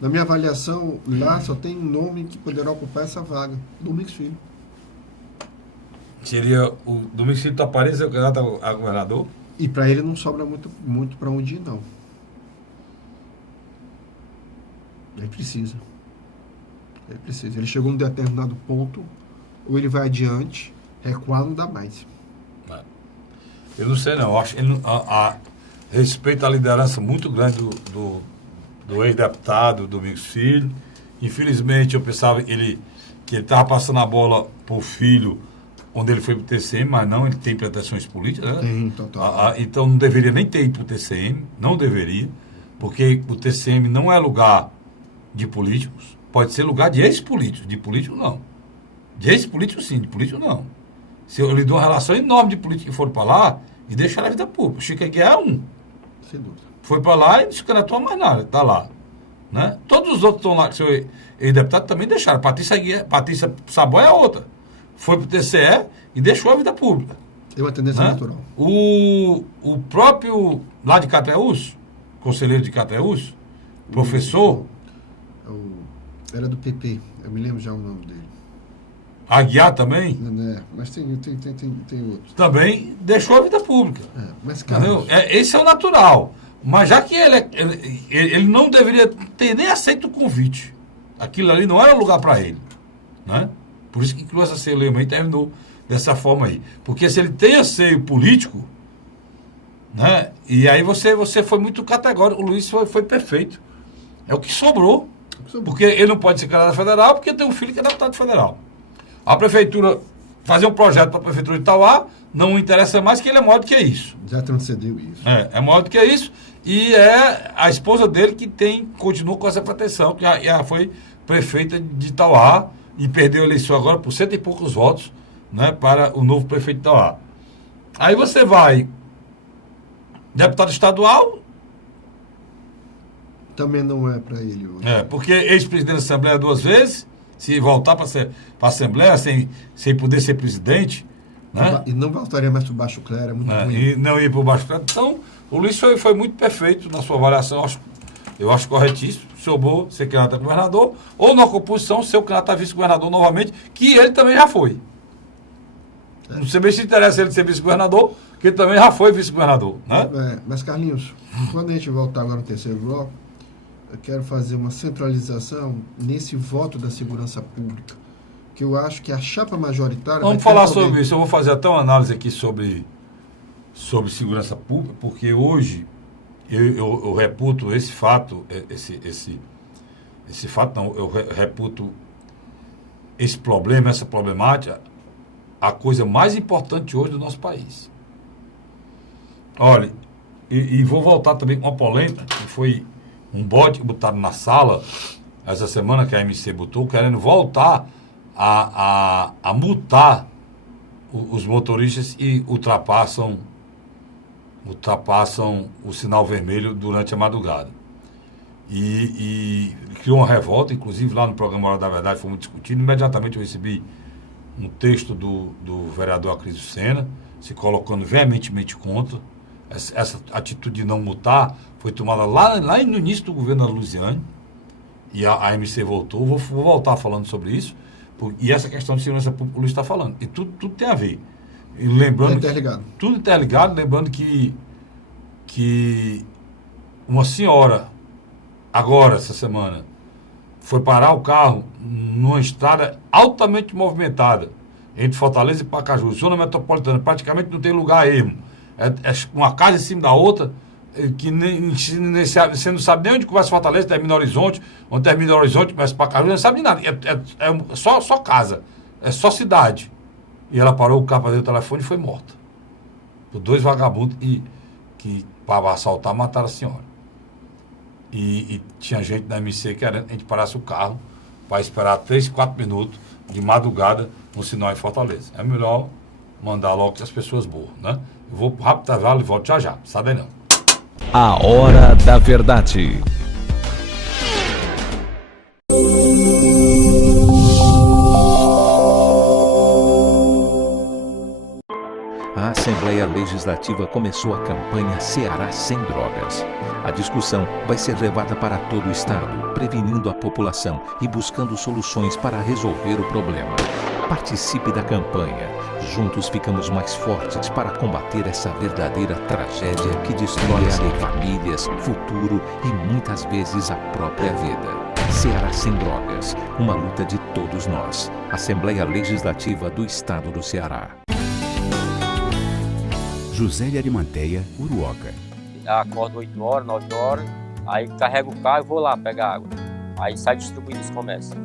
Na minha avaliação, lá só tem um nome que poderá ocupar essa vaga, Domingos Filho. Seria o Domingos Filho Taparez o candidato a governador? E para ele não sobra muito para onde ir, não. Ele precisa. Ele chegou a um determinado ponto, ou ele vai adiante, recuar não dá mais. Eu não sei, não. Eu acho que ele respeita a liderança muito grande do ex-deputado Domingos Filho. Infelizmente, eu pensava que ele estava passando a bola para o filho, onde ele foi para o TCM, mas não, ele tem pretensões políticas. Né? Tem, total. Então, não deveria nem ter ido para o TCM, não deveria, porque o TCM não é lugar de políticos, pode ser lugar de ex-políticos, de político não. De ex-político sim, de político não. Se eu lhe dou uma relação enorme de políticos que foram para lá e deixaram a vida pública. Chico Aguiar é um. Sem dúvida. Foi para lá e não se candidatou mais nada, está lá. Né? Todos os outros estão lá, que seu ex-deputado também deixaram. Patrícia Saboia é outra. Foi para o TCE e deixou a vida pública. Tem uma tendência natural. O próprio lá de Crateús, conselheiro de Crateús, professor... Era do PP, eu me lembro já o nome dele. Aguiar também? Mas tem outros. Também deixou a vida pública. Mas, Carlos... esse é o natural. Mas já que ele não deveria ter nem aceito o convite. Aquilo ali não era lugar para ele. Né? Por isso que criou essa celeuma e terminou dessa forma aí. Porque se ele tem anseio político, né? E aí você foi muito categórico. O Luiz foi perfeito. É o que sobrou. Porque ele não pode ser candidato federal, porque tem um filho que é deputado federal. A prefeitura, fazer um projeto para a prefeitura de Itauá, não interessa mais, que ele é maior do que isso. Já transcendeu isso. É maior do que isso, e é a esposa dele que continua com essa pretensão, que já foi prefeita de Itauá, e perdeu a eleição agora por 100 e poucos votos, né, para o novo prefeito de Itauá. Aí você vai, deputado estadual... Também não é para ele hoje. Porque ex-presidente da Assembleia 2 vezes, se voltar para a Assembleia sem poder ser presidente... Né? E não voltaria mais para o Baixo Clero, é muito ruim. E não ia para o Baixo Clero. Então, o Luiz foi muito perfeito na sua avaliação, eu acho corretíssimo. Sobrou ser candidato a governador, ou na composição ser o candidato a vice-governador novamente, que ele também já foi. Não sei bem se interessa ele ser vice-governador, que ele também já foi vice-governador. Né? Mas, Carlinhos, quando a gente voltar agora no terceiro bloco, eu quero fazer uma centralização nesse voto da segurança pública, que eu acho que a chapa majoritária... Vamos falar sobre isso. Eu vou fazer até uma análise aqui sobre segurança pública, porque hoje eu reputo esse fato, eu reputo esse problema, essa problemática, a coisa mais importante hoje do nosso país. Olha, e vou voltar também com uma polêmica, que foi um bote botado na sala essa semana, que a MC botou, querendo voltar a multar os motoristas e ultrapassam o sinal vermelho durante a madrugada. E criou uma revolta, inclusive lá no programa Hora da Verdade foi muito discutido. Imediatamente eu recebi um texto do vereador Acrisio Sena, se colocando veementemente contra. Essa atitude de não multar foi tomada lá no início do governo da Luziane, e a MC voltou. Vou voltar falando sobre isso, e essa questão de segurança pública o Luiz está falando. E tudo tem a ver. E lembrando tudo interligado, lembrando que uma senhora, agora, essa semana, foi parar o carro numa estrada altamente movimentada, entre Fortaleza e Pacaju, zona metropolitana, praticamente não tem lugar ermo. É uma casa em cima da outra, que você não sabe nem onde começa Fortaleza, termina Horizonte, onde termina Horizonte, começa Pacaju, não sabe de nada. É só casa, é só cidade. E ela parou o carro para dentro do telefone e foi morta. Por 2 vagabundos que para assaltar, mataram a senhora. E tinha gente da MC querendo que a gente parasse o carro para esperar 3, 4 minutos de madrugada no sinal em Fortaleza. É melhor mandar logo as pessoas boas, né? Eu vou rápido intervalo e volto já. Sai daí não. A Hora da Verdade. A Assembleia Legislativa começou a campanha Ceará Sem Drogas. A discussão vai ser levada para todo o estado, prevenindo a população e buscando soluções para resolver o problema. Participe da campanha. Juntos ficamos mais fortes para combater essa verdadeira tragédia que destrói famílias, futuro e muitas vezes a própria vida. Ceará Sem Drogas, uma luta de todos nós. Assembleia Legislativa do Estado do Ceará. José de Arimanteia, Uruoca. Acordo 8 horas, 9 horas, aí carrego o carro e vou lá pegar água. Aí sai distribuindo os comércios.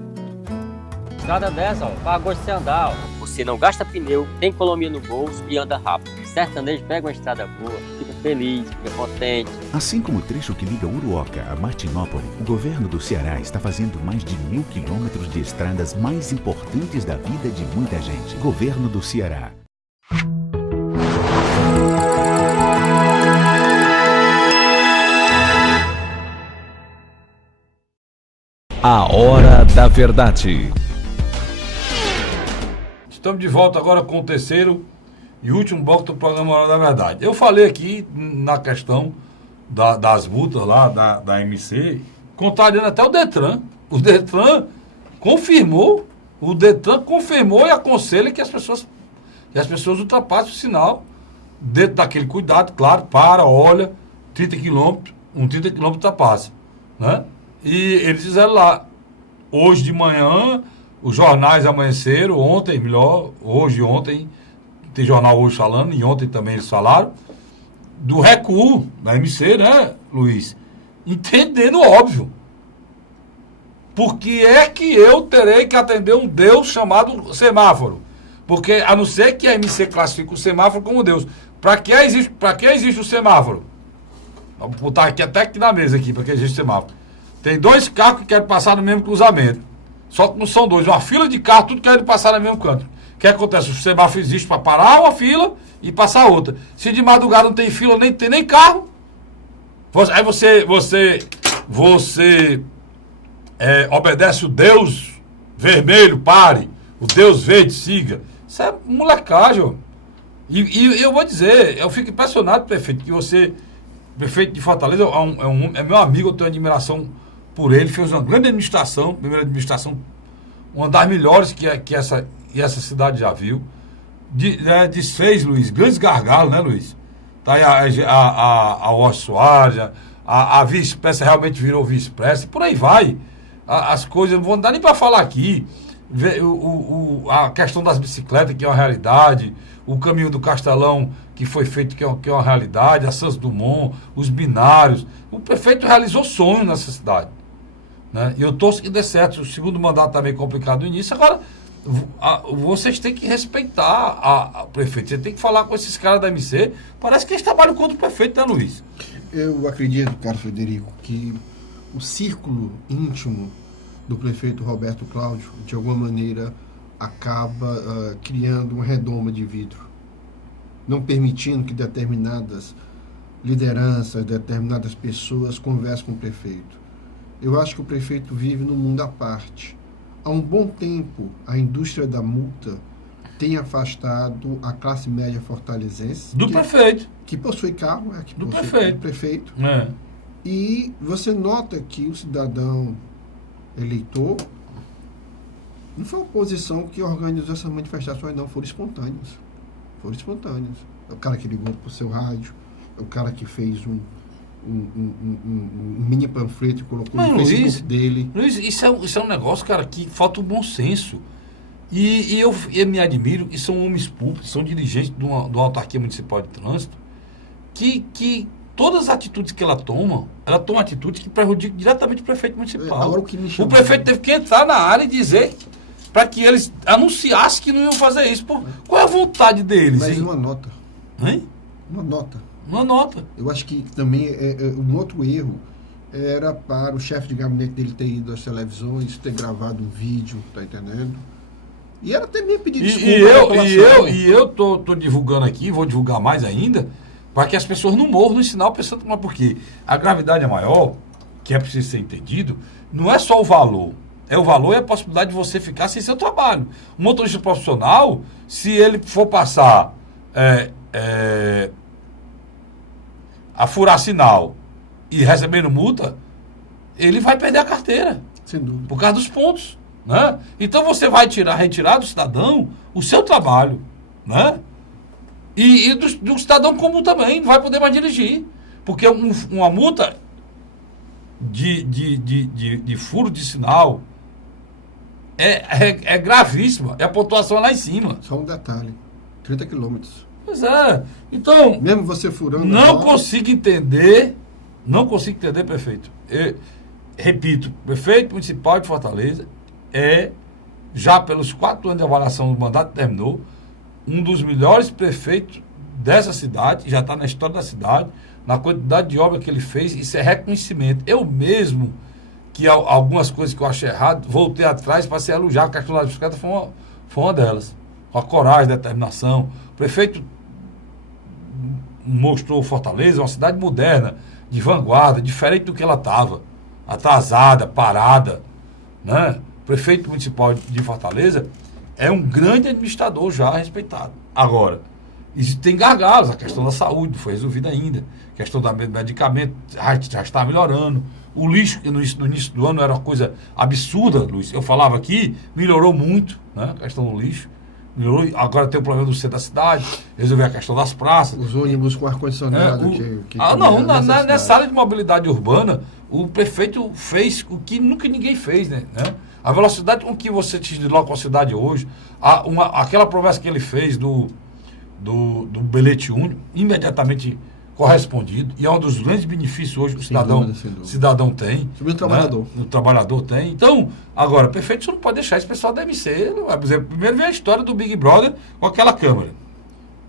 Estrada dessa, para gosto de você andar. Você não gasta pneu, tem economia no bolso e anda rápido. Sertanejo pega uma estrada boa, fica feliz, fica contente. Assim como o trecho que liga Uruoca a Martinópole, o governo do Ceará está fazendo mais de 1.000 quilômetros de estradas mais importantes da vida de muita gente. Governo do Ceará. A Hora da Verdade. Estamos de volta agora com o terceiro e último bloco do programa Hora da Verdade. Eu falei aqui na questão das multas lá da MC, contrariando até o Detran. O Detran confirmou e aconselha que as pessoas ultrapassem o sinal dentro daquele cuidado, claro, olha, 30 quilômetros, 30 quilômetros ultrapassa, né? E eles fizeram lá, hoje de manhã, os jornais amanheceram, hoje e ontem, tem jornal hoje falando, e ontem também eles falaram, do recuo da MC, né, Luiz? Entendendo óbvio. Por que é que eu terei que atender um Deus chamado semáforo? Porque, a não ser que a MC classifique o semáforo como Deus. Para que existe o semáforo? Vou botar aqui na mesa aqui, para que existe o semáforo. Tem 2 carros que querem passar no mesmo cruzamento. Só que não são 2. Uma fila de carros, tudo querem passar no mesmo canto. O que acontece? O semáforo existe para parar uma fila e passar outra. Se de madrugada não tem fila, nem tem nem carro, aí você obedece o Deus vermelho, pare. O Deus verde, siga. Isso é molecagem, ó. E eu vou dizer, eu fico impressionado, prefeito, que você, prefeito de Fortaleza, é meu amigo, eu tenho admiração por ele, fez uma grande administração, primeira administração, uma das melhores que essa cidade já viu. Desfez, Luiz, grandes gargalos, né, Luiz? Tá aí a Washington Soares, a vice-pressa realmente virou vice-pressa, e por aí vai. As coisas não vão dar nem para falar aqui. A questão das bicicletas, que é uma realidade, o caminho do Castelão, que foi feito, que é uma realidade, a Santos Dumont, os binários. O prefeito realizou sonhos nessa cidade, né? E eu torço que dê certo. O segundo mandato está meio complicado no início. Agora, vocês têm que respeitar o prefeito. Você tem que falar com esses caras da MC. Parece que eles trabalham contra o prefeito, né, Luiz? Eu acredito, Carlos Frederico, que o círculo íntimo do prefeito Roberto Cláudio, de alguma maneira, acaba criando uma redoma de vidro, não permitindo que determinadas lideranças, determinadas pessoas conversem com o prefeito. Eu acho que o prefeito vive num mundo à parte. Há um bom tempo, a indústria da multa tem afastado a classe média fortalezense. Do prefeito. Que possui carro, do prefeito. Do prefeito. É. E você nota que o cidadão eleitor não foi a oposição que organizou essas manifestações, não, foram espontâneos. Foram espontâneos. É o cara que ligou para o seu rádio, é o cara que fez um mini panfleto e colocou no Facebook dele. Luiz, isso é um negócio, cara, que falta o bom senso. E eu me admiro que são homens públicos, são dirigentes de uma autarquia municipal de trânsito, que todas as atitudes que ela toma atitudes que prejudicam diretamente o prefeito municipal. O prefeito teve que entrar na área e dizer para que eles anunciassem que não iam fazer isso. Qual é a vontade deles? Mas uma nota. Hein? Uma nota. Eu acho que também um outro erro era para o chefe de gabinete dele ter ido às televisões, ter gravado um vídeo, tá entendendo? E era também pedir desculpa. E eu tô divulgando aqui, vou divulgar mais ainda, para que as pessoas não morram no sinal pensando, mas por quê? A gravidade é maior, que é preciso ser entendido, não é só o valor. É o valor e a possibilidade de você ficar sem seu trabalho. Um motorista profissional, se ele for passar a furar sinal e recebendo multa, ele vai perder a carteira. Sem dúvida. Por causa dos pontos, né? Então você vai retirar do cidadão o seu trabalho, né? E do cidadão comum também, não vai poder mais dirigir. Porque uma multa de furo de sinal é gravíssima. É a pontuação lá em cima. Só um detalhe. 30 quilômetros. Pois é. Então, mesmo você furando... Não consigo entender, prefeito. Repito, prefeito municipal de Fortaleza já pelos 4 anos de avaliação do mandato que terminou, um dos melhores prefeitos dessa cidade, já está na história da cidade, na quantidade de obra que ele fez, isso é reconhecimento. Eu mesmo, que algumas coisas que eu achei errado, voltei atrás para se elogiar, a questão da bicicleta foi uma delas. Com a coragem, determinação. O prefeito mostrou Fortaleza uma cidade moderna, de vanguarda, diferente do que ela estava, atrasada, parada, né? O prefeito municipal de Fortaleza é um grande administrador já respeitado. Agora, tem gargalos, a questão da saúde não foi resolvida ainda, a questão do medicamento já está melhorando. O lixo, no início do ano, era uma coisa absurda, Luiz. Eu falava aqui, melhorou muito, né? A questão do lixo. Melhorou. Agora tem o problema do centro da cidade, resolver a questão das praças. Os ônibus com ar-condicionado. Nessa área de mobilidade urbana, o prefeito fez o que nunca ninguém fez, né? A velocidade com que você se desloca com a cidade hoje, aquela promessa que ele fez do bilhete único, imediatamente correspondido, e é um dos grandes benefícios hoje que o cidadão tem. O trabalhador. O trabalhador tem. Então, agora, prefeito, você não pode deixar esse pessoal da MC. Por exemplo, primeiro vem a história do Big Brother com aquela câmera,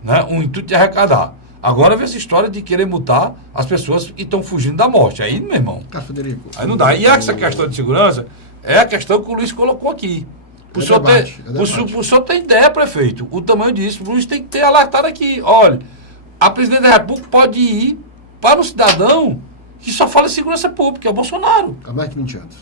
né? Um intuito de arrecadar. Agora vem essa história de querer multar as pessoas que estão fugindo da morte. Aí, meu irmão. Carlos Frederico. Aí não dá. E essa questão de segurança é a questão que o Luiz colocou aqui. O senhor tem ideia, prefeito, o tamanho disso. O Luiz tem que ter alertado aqui. Olha, a presidente da República pode ir para o cidadão que só fala em segurança pública, que é o Bolsonaro. Há mais de 20 anos.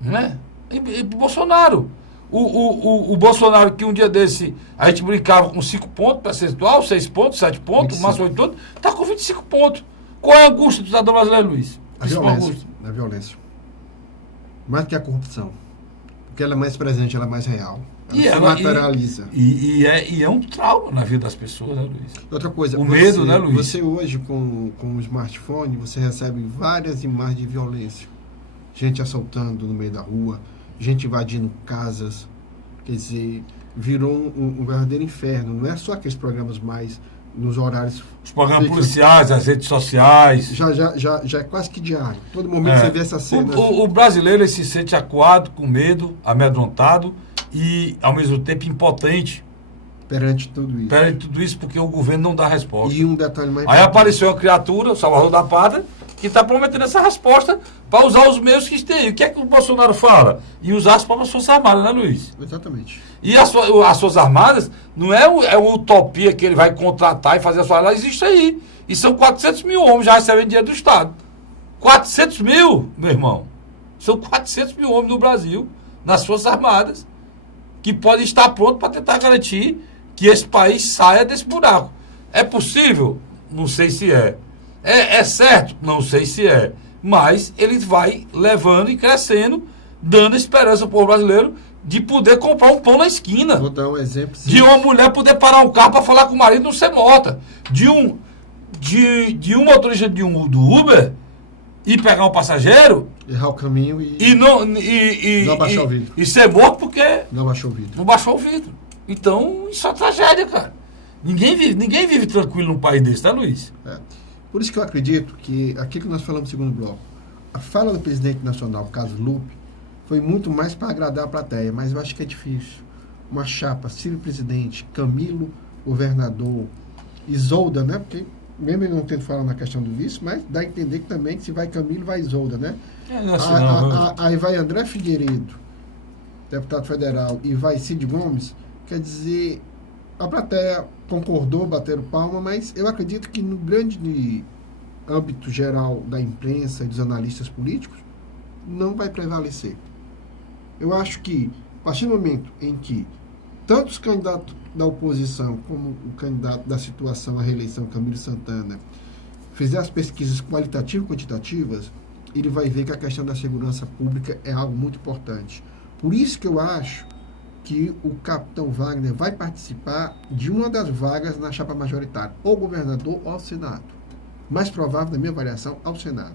Né? E Bolsonaro. O Bolsonaro, que um dia desse a gente brincava com 5 pontos percentual, 6 pontos, 7 pontos, máximo 8 pontos, está com 25 pontos. Qual é a angústia do cidadão brasileiro, Luiz? A violência. Mais do que a corrupção. Porque ela é mais presente, ela é mais real. Se materializa. E é um trauma na vida das pessoas, né, Luiz? Outra coisa, o medo, né, Luiz? Você hoje, com o smartphone, você recebe várias imagens de violência. Gente assaltando no meio da rua, gente invadindo casas. Quer dizer, virou um verdadeiro inferno. Não é só aqueles programas mais nos horários... Os programas policiais, as redes sociais. Já é quase que diário. Todo momento você vê essa cena. O brasileiro ele se sente acuado, com medo, amedrontado e, ao mesmo tempo, impotente. Perante tudo isso, porque o governo não dá resposta. E um detalhe mais... Aí apareceu uma criatura, o Salvador da Pátria, que está prometendo essa resposta para usar os meios que tem. O que é que o Bolsonaro fala? E usar as próprias Forças Armadas, né, Luiz? Exatamente. E as Forças Armadas não é uma utopia que ele vai contratar e fazer a sua... Ela existe aí. E são 400 mil homens já recebendo dinheiro do Estado. 400 mil, meu irmão. São 400 mil homens no Brasil, nas Forças Armadas, que podem estar prontos para tentar garantir que esse país saia desse buraco. É possível? Não sei se é. É certo? Não sei se é. Mas ele vai levando e crescendo, dando esperança ao povo brasileiro de poder comprar um pão na esquina. Vou dar um exemplo. De uma mulher poder parar um carro para falar com o marido e não ser morta. De um motorista do Uber ir pegar um passageiro... Errar o caminho não abaixar o vidro. E ser morto porque... Não baixou o vidro. Não baixou o vidro. Então, isso é uma tragédia, cara. Ninguém vive tranquilo num país desse, tá, Luiz? Por isso que eu acredito que aquilo que nós falamos no segundo bloco, a fala do presidente nacional, Carlos Lupe, foi muito mais para agradar a plateia, mas eu acho que é difícil. Uma chapa, Ciro presidente, Camilo governador, Isolda, né? Porque, mesmo ele não tendo falado na questão do vice, mas dá a entender que também, que se vai Camilo, vai Isolda, né? Aí vai André Figueiredo, deputado federal, e vai Cid Gomes, quer dizer, a plateia concordou, bateram palma, mas eu acredito que no grande âmbito geral da imprensa e dos analistas políticos, não vai prevalecer. Eu acho que, a partir do momento em que tanto os candidatos da oposição como o candidato da situação à reeleição, Camilo Santana, fizer as pesquisas qualitativas e quantitativas, ele vai ver que a questão da segurança pública é algo muito importante. Por isso que eu acho que o capitão Wagner vai participar de uma das vagas na chapa majoritária, ou governador ou ao Senado. Mais provável, na minha avaliação, ao Senado.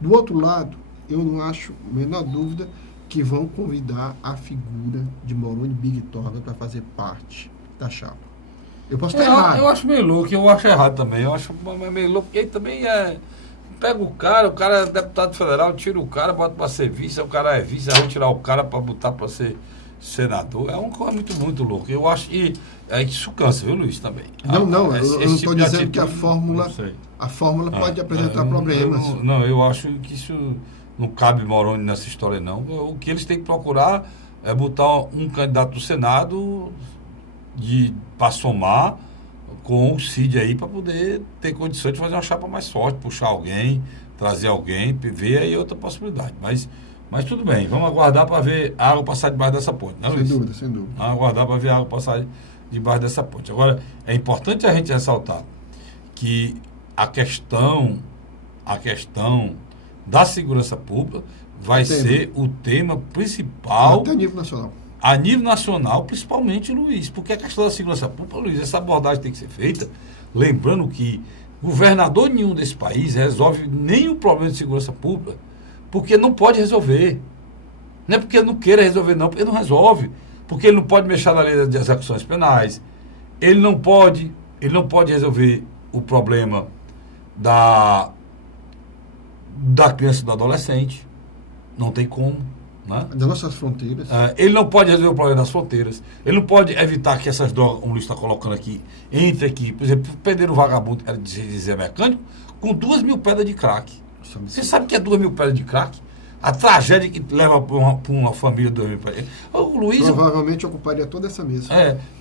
Do outro lado, eu não acho a menor dúvida que vão convidar a figura de Moroni Bigtorga para fazer parte da chapa. Eu posso estar errado. Eu acho meio louco, eu acho errado também. Eu acho meio louco, porque ele também pega o cara é deputado federal, tira o cara, bota para ser vice, o cara é vice, aí vai tirar o cara para botar para ser senador. É uma coisa muito louco. Eu acho que isso cansa, viu, Luiz, também. Eu não estou dizendo que a fórmula pode apresentar problemas. Eu acho que isso não cabe Moroni nessa história, não. O que eles têm que procurar é botar um candidato do Senado para somar com o Cid aí, para poder ter condições de fazer uma chapa mais forte, puxar alguém, trazer alguém, ver aí outra possibilidade. Mas tudo bem, vamos aguardar para ver a água passar debaixo dessa ponte, né, Luiz? Sem dúvida. Vamos aguardar para ver a água passar debaixo dessa ponte. Agora, é importante a gente ressaltar que a questão da segurança pública vai ser o tema principal. Até a nível nacional. A nível nacional, principalmente, Luiz. Porque a questão da segurança pública, Luiz, essa abordagem tem que ser feita, lembrando que governador nenhum desse país resolve nenhum problema de segurança pública, porque não pode resolver. Não é porque ele não queira resolver, não, porque ele não resolve. Porque ele não pode mexer na lei de execuções penais, ele não pode resolver o problema da criança e do adolescente. Não tem como. Né? Das nossas fronteiras. Ele não pode resolver o problema das fronteiras. Ele não pode evitar que essas drogas, como o Luiz está colocando aqui, entre aqui. Por exemplo, perder um vagabundo, era dizer mecânico, com 2.000 pedras de crack. Você sabe o que é 2.000 pedras de crack? A tragédia que leva para uma família de 2.000 pedras. O Luiz, provavelmente ocuparia toda essa mesa.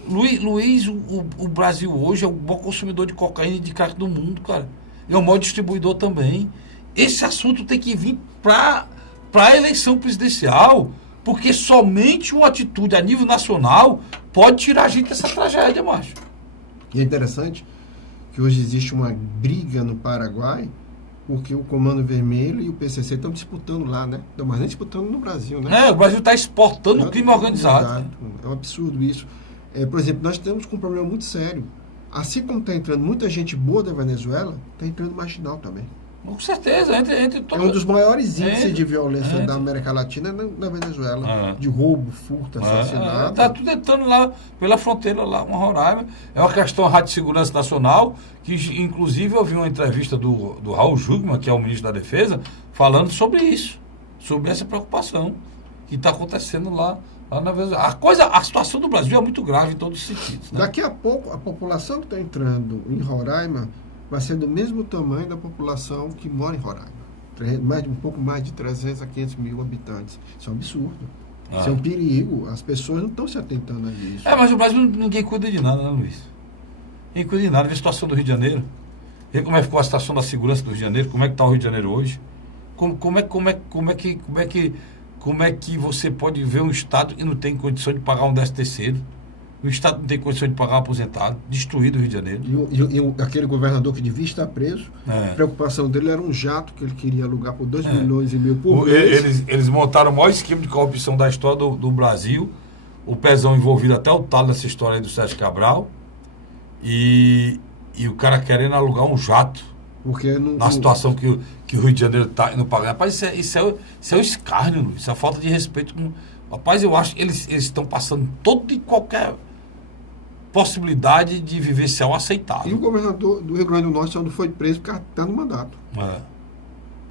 Luiz, o Brasil hoje é o maior consumidor de cocaína e de crack do mundo, cara. É o maior distribuidor também. Esse assunto tem que vir para a eleição presidencial, porque somente uma atitude a nível nacional pode tirar a gente dessa tragédia, macho. E é interessante que hoje existe uma briga no Paraguai porque o Comando Vermelho e o PCC estão disputando lá, né? Não, mas nem disputando no Brasil, né? O Brasil está exportando o crime organizado. É um absurdo isso. Por exemplo, nós temos um problema muito sério. Assim como está entrando muita gente boa da Venezuela, está entrando marginal também. Com certeza, entre É um dos maiores índices de violência da América Latina na Venezuela. De roubo, furto, assassinato. Está tudo entrando lá pela fronteira, lá com Roraima. É uma questão de segurança nacional, que inclusive eu vi uma entrevista do Raul Jungmann, que é o ministro da Defesa, falando sobre isso, sobre essa preocupação que está acontecendo lá na Venezuela. A situação do Brasil é muito grave em todos os sentidos. Né? Daqui a pouco, a população que está entrando em Roraima vai ser do mesmo tamanho da população que mora em Roraima. Um pouco mais de 300 a 500 mil habitantes. Isso é um absurdo. Isso é um perigo. As pessoas não estão se atentando a isso. Mas o Brasil ninguém cuida de nada, né, Luiz? Ninguém cuida de nada. Vê a situação do Rio de Janeiro. Vê como é que ficou a situação da segurança do Rio de Janeiro. Como é que está o Rio de Janeiro hoje. Como é que você pode ver um Estado e não tem condição de pagar um 13º? O Estado não tem condição de pagar um aposentado, destruído o Rio de Janeiro. E aquele governador que devia estar preso, a preocupação dele era um jato que ele queria alugar por 2 milhões e meio por mês. Eles montaram o maior esquema de corrupção da história do Brasil. O Pezão envolvido até o talo nessa história aí do Sérgio Cabral. E o cara querendo alugar um jato. Porque na situação que o Rio de Janeiro está indo pagar. Rapaz, isso é um escárnio, Luiz. Isso é falta de respeito. Rapaz, eu acho que eles estão passando todo e qualquer possibilidade de vivenciar o aceitável. E o governador do Rio Grande do Norte só não foi preso porque está no mandato.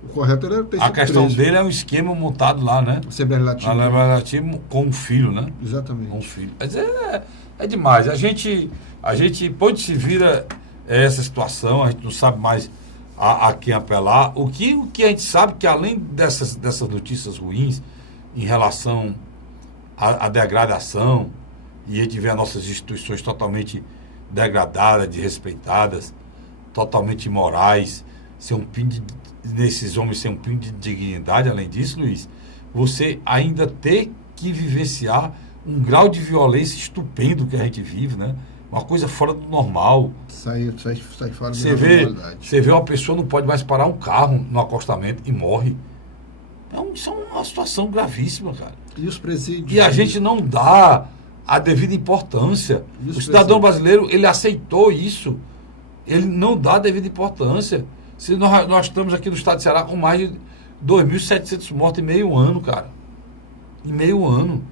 O correto era ter sido A questão preso. dele é um esquema montado lá, né? Assembleia Legislativa. A Assembleia Legislativa com um filho, né? Exatamente. Com um filho. Mas é demais. A gente pode se vira essa situação, a gente não sabe mais a quem apelar. O que a gente sabe que além dessas notícias ruins em relação à degradação, e a gente vê as nossas instituições totalmente degradadas, desrespeitadas, totalmente imorais, nesses homens sem um pingo de dignidade. Além disso, Luiz, você ainda ter que vivenciar um grau de violência estupendo que a gente vive, né? Uma coisa fora do normal. Sai fora da normalidade. Você vê uma pessoa não pode mais parar um carro no acostamento e morre. Isso é uma situação gravíssima, cara. E os presídios? E a gente não dá a devida importância. O cidadão brasileiro, ele aceitou isso. Ele não dá a devida importância. Se nós estamos aqui no estado de Ceará com mais de 2.700 mortos em meio ano, cara. Em meio ano.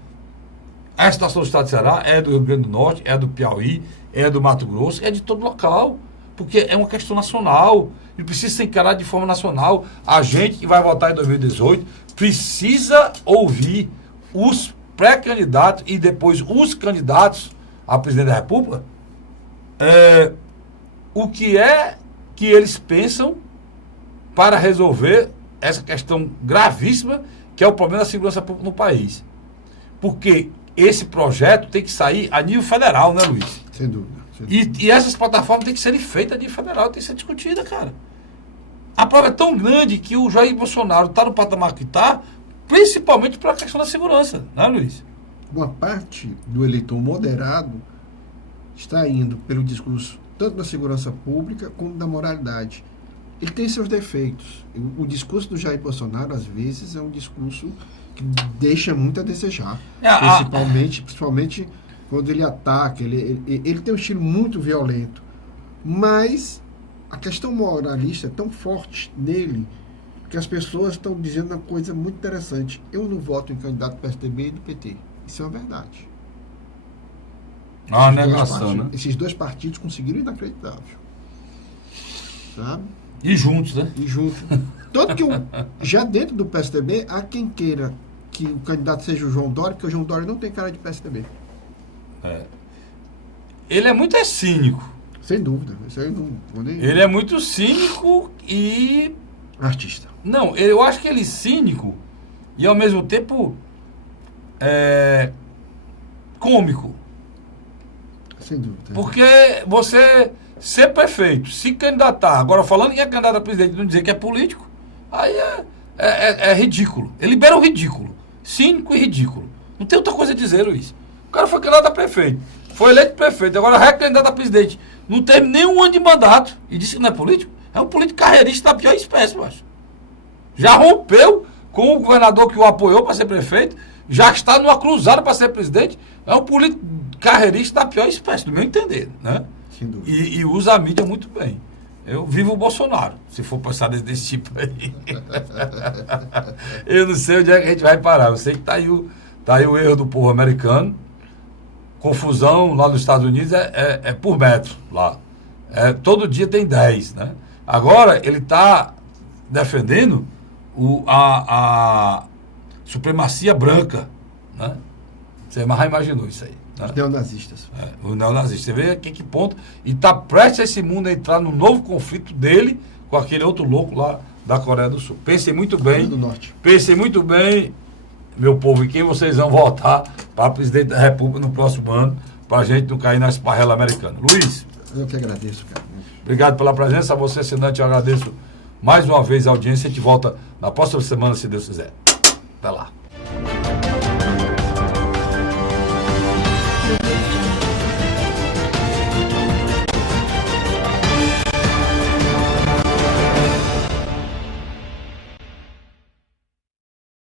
A situação do estado de Ceará é do Rio Grande do Norte, é do Piauí, é do Mato Grosso, é de todo local. Porque é uma questão nacional. E precisa ser encarado de forma nacional. A gente que vai votar em 2018 precisa ouvir os pré-candidatos e depois os candidatos a presidente da República, o que é que eles pensam para resolver essa questão gravíssima que é o problema da segurança pública no país. Porque esse projeto tem que sair a nível federal, né, Luiz? Sem dúvida. E essas plataformas têm que serem feitas a nível federal, tem que ser discutida, cara. A prova é tão grande que o Jair Bolsonaro está no patamar que está, principalmente pela questão da segurança, né, Luiz? Uma parte do eleitor moderado está indo pelo discurso tanto da segurança pública como da moralidade. Ele tem seus defeitos. O discurso do Jair Bolsonaro, às vezes, é um discurso que deixa muito a desejar. Principalmente quando ele ataca. Ele tem um estilo muito violento. Mas a questão moralista é tão forte nele que as pessoas estão dizendo uma coisa muito interessante. Eu não voto em candidato do PSDB e do PT. Isso é uma verdade. Negação, né? Esses dois partidos conseguiram inacreditável. Sabe? E juntos, né? E juntos. Tanto que já dentro do PSDB, há quem queira que o candidato seja o João Dória, porque o João Dória não tem cara de PSDB. Ele é muito cínico. Sem dúvida. Isso aí não vou nem... Ele é muito cínico e... artista. Não, eu acho que ele é cínico e ao mesmo tempo cômico. Sem dúvida. Porque você ser prefeito, se candidatar, agora falando que é candidato a presidente, não dizer que é político, aí é ridículo. Ele libera o ridículo. Cínico e ridículo. Não tem outra coisa a dizer, Luiz. O cara foi candidato a prefeito, foi eleito prefeito, agora é candidato a presidente. Não teve nem um ano de mandato e disse que não é político. É um político carreirista da pior espécie, macho. Já rompeu com o governador que o apoiou para ser prefeito, já está numa cruzada para ser presidente. É um político carreirista da pior espécie, do meu entender, né? Sem dúvida. E usa a mídia muito bem. Eu vivo o Bolsonaro, se for pensar desse tipo aí. Eu não sei onde é que a gente vai parar. Eu sei que tá aí o erro do povo americano. Confusão lá nos Estados Unidos é por metro lá. Todo dia tem 10, né? Agora ele está defendendo a supremacia branca, né? Você já imaginou isso aí, né? Os neonazistas. O neonazista. Você vê aqui que ponto. E está prestes a esse mundo a entrar no novo conflito dele com aquele outro louco lá da Coreia do Sul. Pensem muito bem. Do Norte. Pensem muito bem, meu povo, em quem vocês vão votar para presidente da República no próximo ano, para a gente não cair na esparrela americana. Luiz. Eu que agradeço, cara. Obrigado pela presença. A você, assinante, eu agradeço mais uma vez a audiência. A gente volta na próxima semana, se Deus quiser. Até lá.